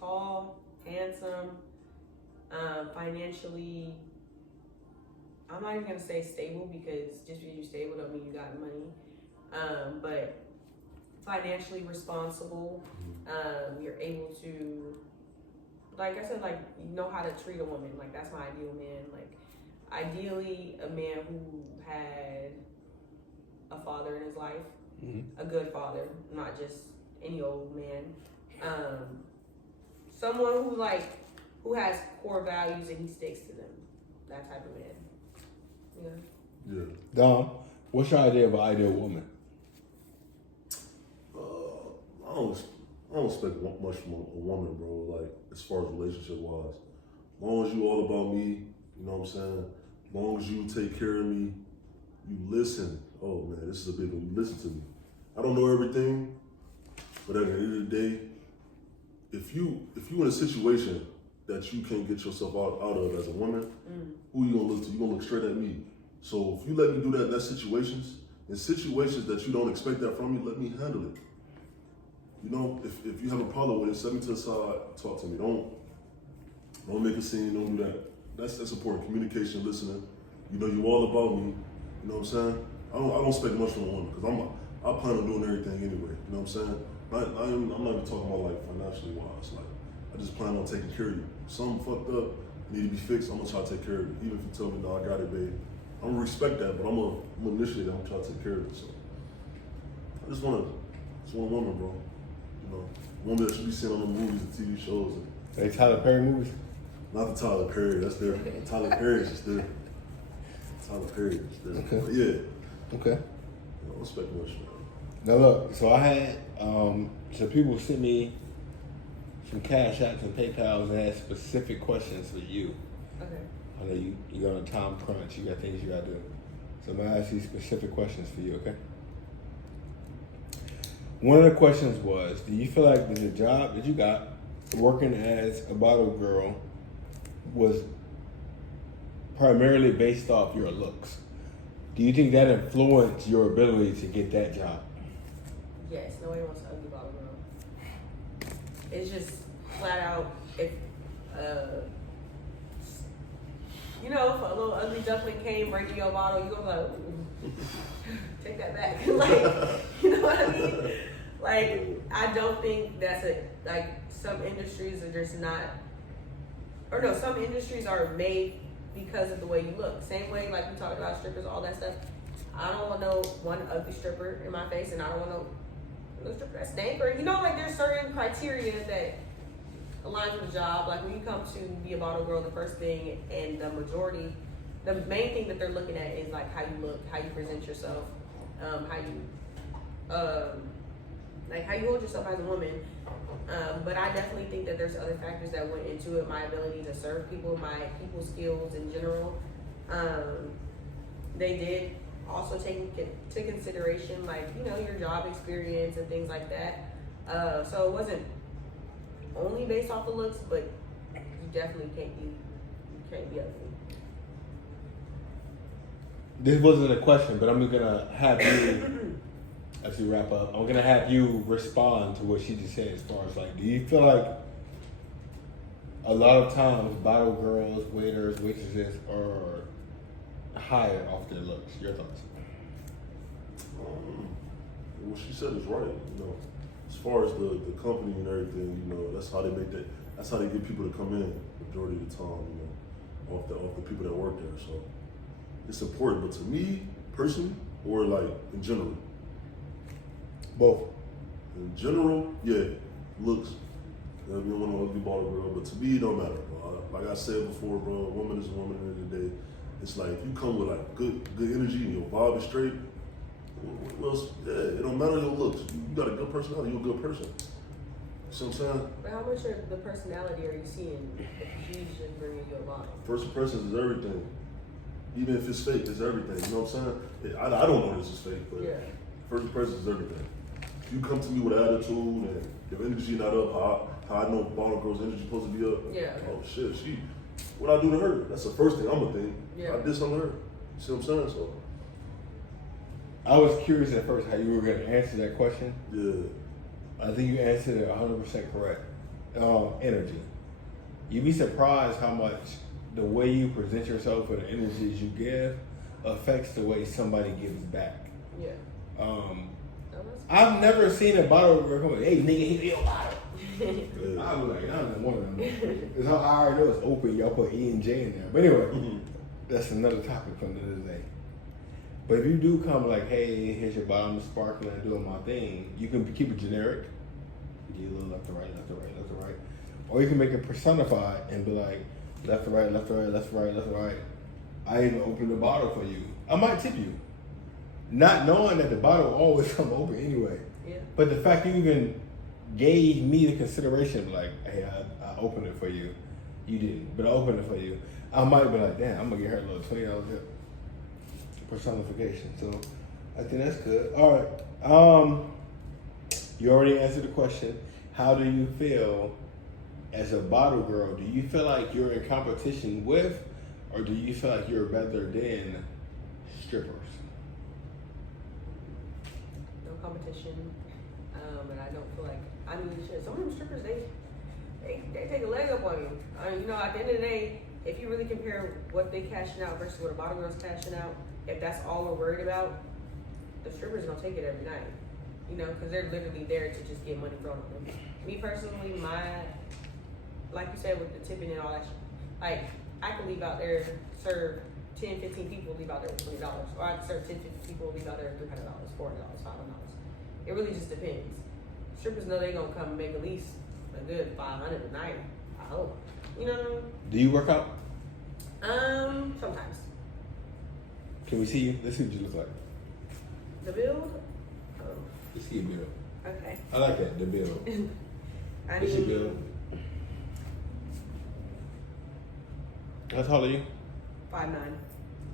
Tall, handsome, financially. I'm not even gonna say stable because just because you're stable don't mean you got money. But financially responsible. You're able to, like I said, like you know how to treat a woman. Like that's my ideal man. Like ideally a man who had a father in his life, a good father, not just any old man. Someone who has core values and he sticks to them. That type of man. Yeah. Dom, what's your idea of an ideal woman? I don't expect much from a woman, bro. Like as far as relationship wise, as long as you all about me, you know what I'm saying. As long as you take care of me, you listen. Oh man, this is a big one. You listen to me. I don't know everything, but at the end of the day, if you in a situation that you can't get yourself out of as a woman, who you gonna look to? You gonna look straight at me. So if you let me do that in situations that you don't expect that from me, let me handle it. You know, if you have a problem with it, set me to the side, talk to me. Don't make a scene, don't do that. That's important. Communication, listening. You know, you all about me. You know what I'm saying? I don't expect much from a woman because I plan on doing everything anyway. You know what I'm saying? I'm not even talking about like financially wise. Like I just plan on taking care of you. Something fucked up, need to be fixed. I'm gonna try to take care of it. Even if you tell me no, I got it, babe. I'm gonna respect that, but I'm gonna initiate it. I'm gonna try to take care of it. So I just want a woman, bro. You know, woman that you be seeing on the movies and TV shows. Hey, Tyler Perry movies? Not the Tyler Perry. That's different. Tyler Perry's just different. Tyler Perry is different. Okay. But yeah. Okay. I don't expect much, man. Now look, so I had some people sent me some Cash Apps and PayPals and had specific questions for you. Okay. I know you got a time crunch, you got things you gotta do. So I'm gonna ask you specific questions for you, okay? One of the questions was, do you feel like the job that you got working as a bottle girl was primarily based off your looks? Do you think that influenced your ability to get that job? Yes, nobody wants an ugly bottle girl. It's just flat out, if you know, if a little ugly duckling came breaking your bottle, you gonna be like, ooh, take that back. Like, you know what I mean? Like, I don't think that's like some industries are just not, or no, some industries are made because of the way you look. Same way, like we talked about strippers, all that stuff. I don't want no one ugly stripper in my face, and I don't want no stripper that stank. Or, you know, like there's certain criteria that aligns with the job. Like when you come to be a bottle girl, the first thing and the main thing that they're looking at is like how you look, how you present yourself, how you hold yourself as a woman. But I definitely think that there's other factors that went into it. My ability to serve people, my people skills in general. They did also take into consideration, like, you know, your job experience and things like that. So it wasn't only based off of looks, but you definitely can't be ugly. This wasn't a question, but I'm gonna have you, as we wrap up, I'm gonna have you respond to what she just said as far as like, do you feel like a lot of times bottle girls, waiters, waitresses are hired off their looks? Your thoughts? What she said is right. You know, as far as the company and everything, you know, that's how they get people to come in majority of the time. You know, off the people that work there. So it's important. But to me personally, or like in general. Both. In general, yeah, looks. You don't want to ugly bottle girl, but to me, it don't matter, bro. Like I said before, bro, a woman is a woman at the end of the day. It's like if you come with like good energy and your vibe is straight, well, yeah, it don't matter your looks. You got a good personality, you're a good person. You see what I'm saying? But how much of the personality are you seeing if she's just bringing you a bottle? First impressions is everything. Even if it's fake, it's everything. You know what I'm saying? I don't know this is fake, but yeah. First impressions is everything. If you come to me with attitude and your energy not up, how I know bottle girl's energy supposed to be up. Yeah. Oh shit, what I do to her? That's the first thing I'm gonna think. Yeah. I did something to her. You see what I'm saying? So I was curious at first how you were going to answer that question. Yeah. I think you answered it 100% correct. Energy. You'd be surprised how much the way you present yourself or the energies you give affects the way somebody gives back. Yeah. I've never seen a bottle girl come, hey nigga, hit your bottle. I was like, I'm not one of them. It's how I already know it's open. Y'all put E and J in there. But anyway, that's another topic for another day. But if you do come like, hey, here's your bottle, I'm sparkling, doing my thing, you can keep it generic. You do a little left to right, left to right, left to right. Or you can make it personified and be like, left to right, left to right, left to right, left to right. I even open the bottle for you. I might tip you. Not knowing that the bottle will always come open anyway. Yeah. But the fact you even gave me the consideration, like, hey, I opened it for you. You didn't, but I opened it for you. I might be like, damn, I'm gonna get her a little $20 tip. Personification. So I think that's good. All right. You already answered the question. How do you feel as a bottle girl? Do you feel like you're in competition with, or do you feel like you're better than strippers? No competition. And I don't feel like, I mean, shit, some of them strippers, they take a leg up on you. You know, at the end of the day, if you really compare what they cashing out versus what a bottle girl's cashing out, if that's all we're worried about, the strippers don't take it every night. You know, because they're literally there to just get money thrown on them. Me personally, like you said with the tipping and all that shit, like, I can leave out there, serve 10, 15 people, leave out there with $20. Or I can serve 10, 15 people, leave out there with $300, $400, $500. It really just depends. Strippers know they're gonna come and make at least a good 500 a night. I hope. You know? Do you work out? Sometimes. Can we see you? Let's see what you look like. The build? Oh, Let's see your build. okay. I like that, the build. I Let's see mean, build. How tall are you? 5'9".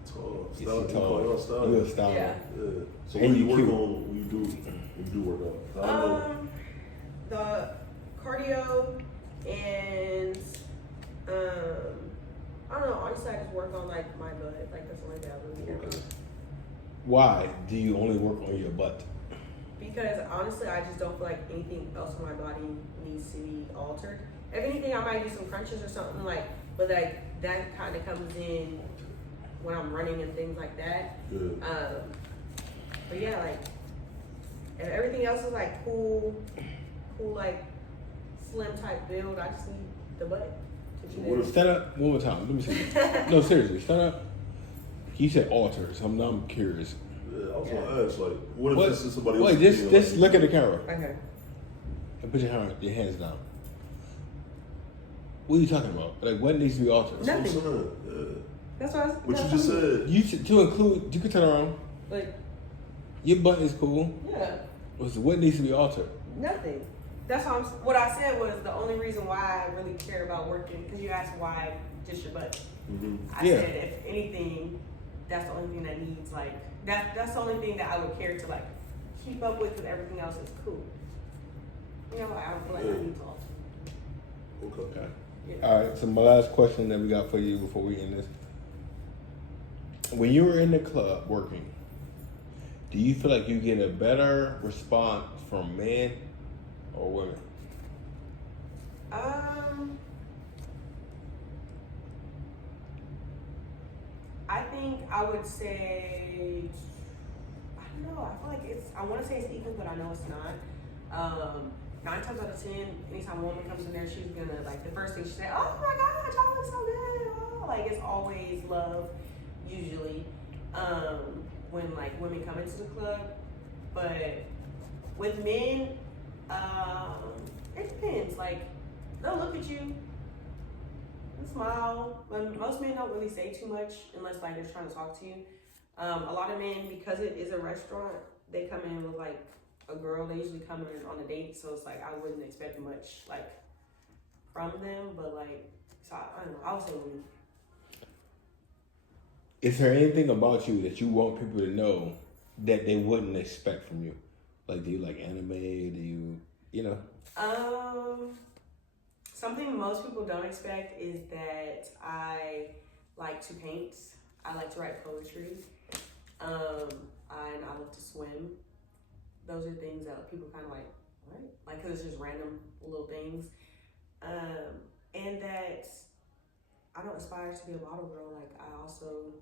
Tall. Yes, Style. you tall. Your style. You're a style. Yeah. Yeah. So And what do you you work cute. on when you do work out? I know. The cardio and I don't know. Honestly, I just work on like my butt. Like that's the only thing I really care about. Why do you only work on your butt? Because honestly, I just don't feel like anything else in my body needs to be altered. If anything, I might do some crunches or something like, but like that kind of comes in when I'm running and things like that. Yeah. But yeah, like if everything else is like cool like slim type build, I just need the butt to be there. Stand up one more time. Let me see. No, seriously, stand up. You said alters. I'm curious. Yeah, I was gonna ask, like, what if this is somebody else? Wait, just look at the camera Okay. and put your hands down. What are you talking about? Like, what needs to be altered? No. That's what I'm saying. Yeah. That's what I was. What you just said. You should, to include. You can turn around. Like, Your butt is cool. yeah, What needs to be altered? nothing. That's what I said was the only reason why I really care about working, because you asked why just your butt. Mm-hmm. I Yeah. said if anything, that's the only thing that needs like that's the only thing that I would care to like keep up with, because everything else is cool. You know, I don't feel like I need to alter. Okay. Yeah. All right. So my last question that we got for you before we end this: when you were in the club working, do you feel like you get a better response from men or women? I think I would say, I don't know, I feel like I want to say it's equal, but I know it's not. 9 times out of 10, anytime a woman comes in there, she's gonna, like, the first thing she says, oh my gosh, y'all look so good. Oh, like, it's always love, usually, when, like, women come into the club. But with men, it depends. Like, they'll look at you and smile. But most men don't really say too much unless like they're trying to talk to you. A lot of men, because it is a restaurant, they come in with like a girl. They usually come in on a date, so it's like I wouldn't expect much like from them. But like, so I don't know. I would say women. Is there anything about you that you want people to know that they wouldn't expect from you? Like, do you like anime? Do you know? Something most people don't expect is that I like to paint. I like to write poetry. and I love to swim. Those are things that people kind of like, what? Like, cause it's just random little things. And that I don't aspire to be a model girl. Like, I also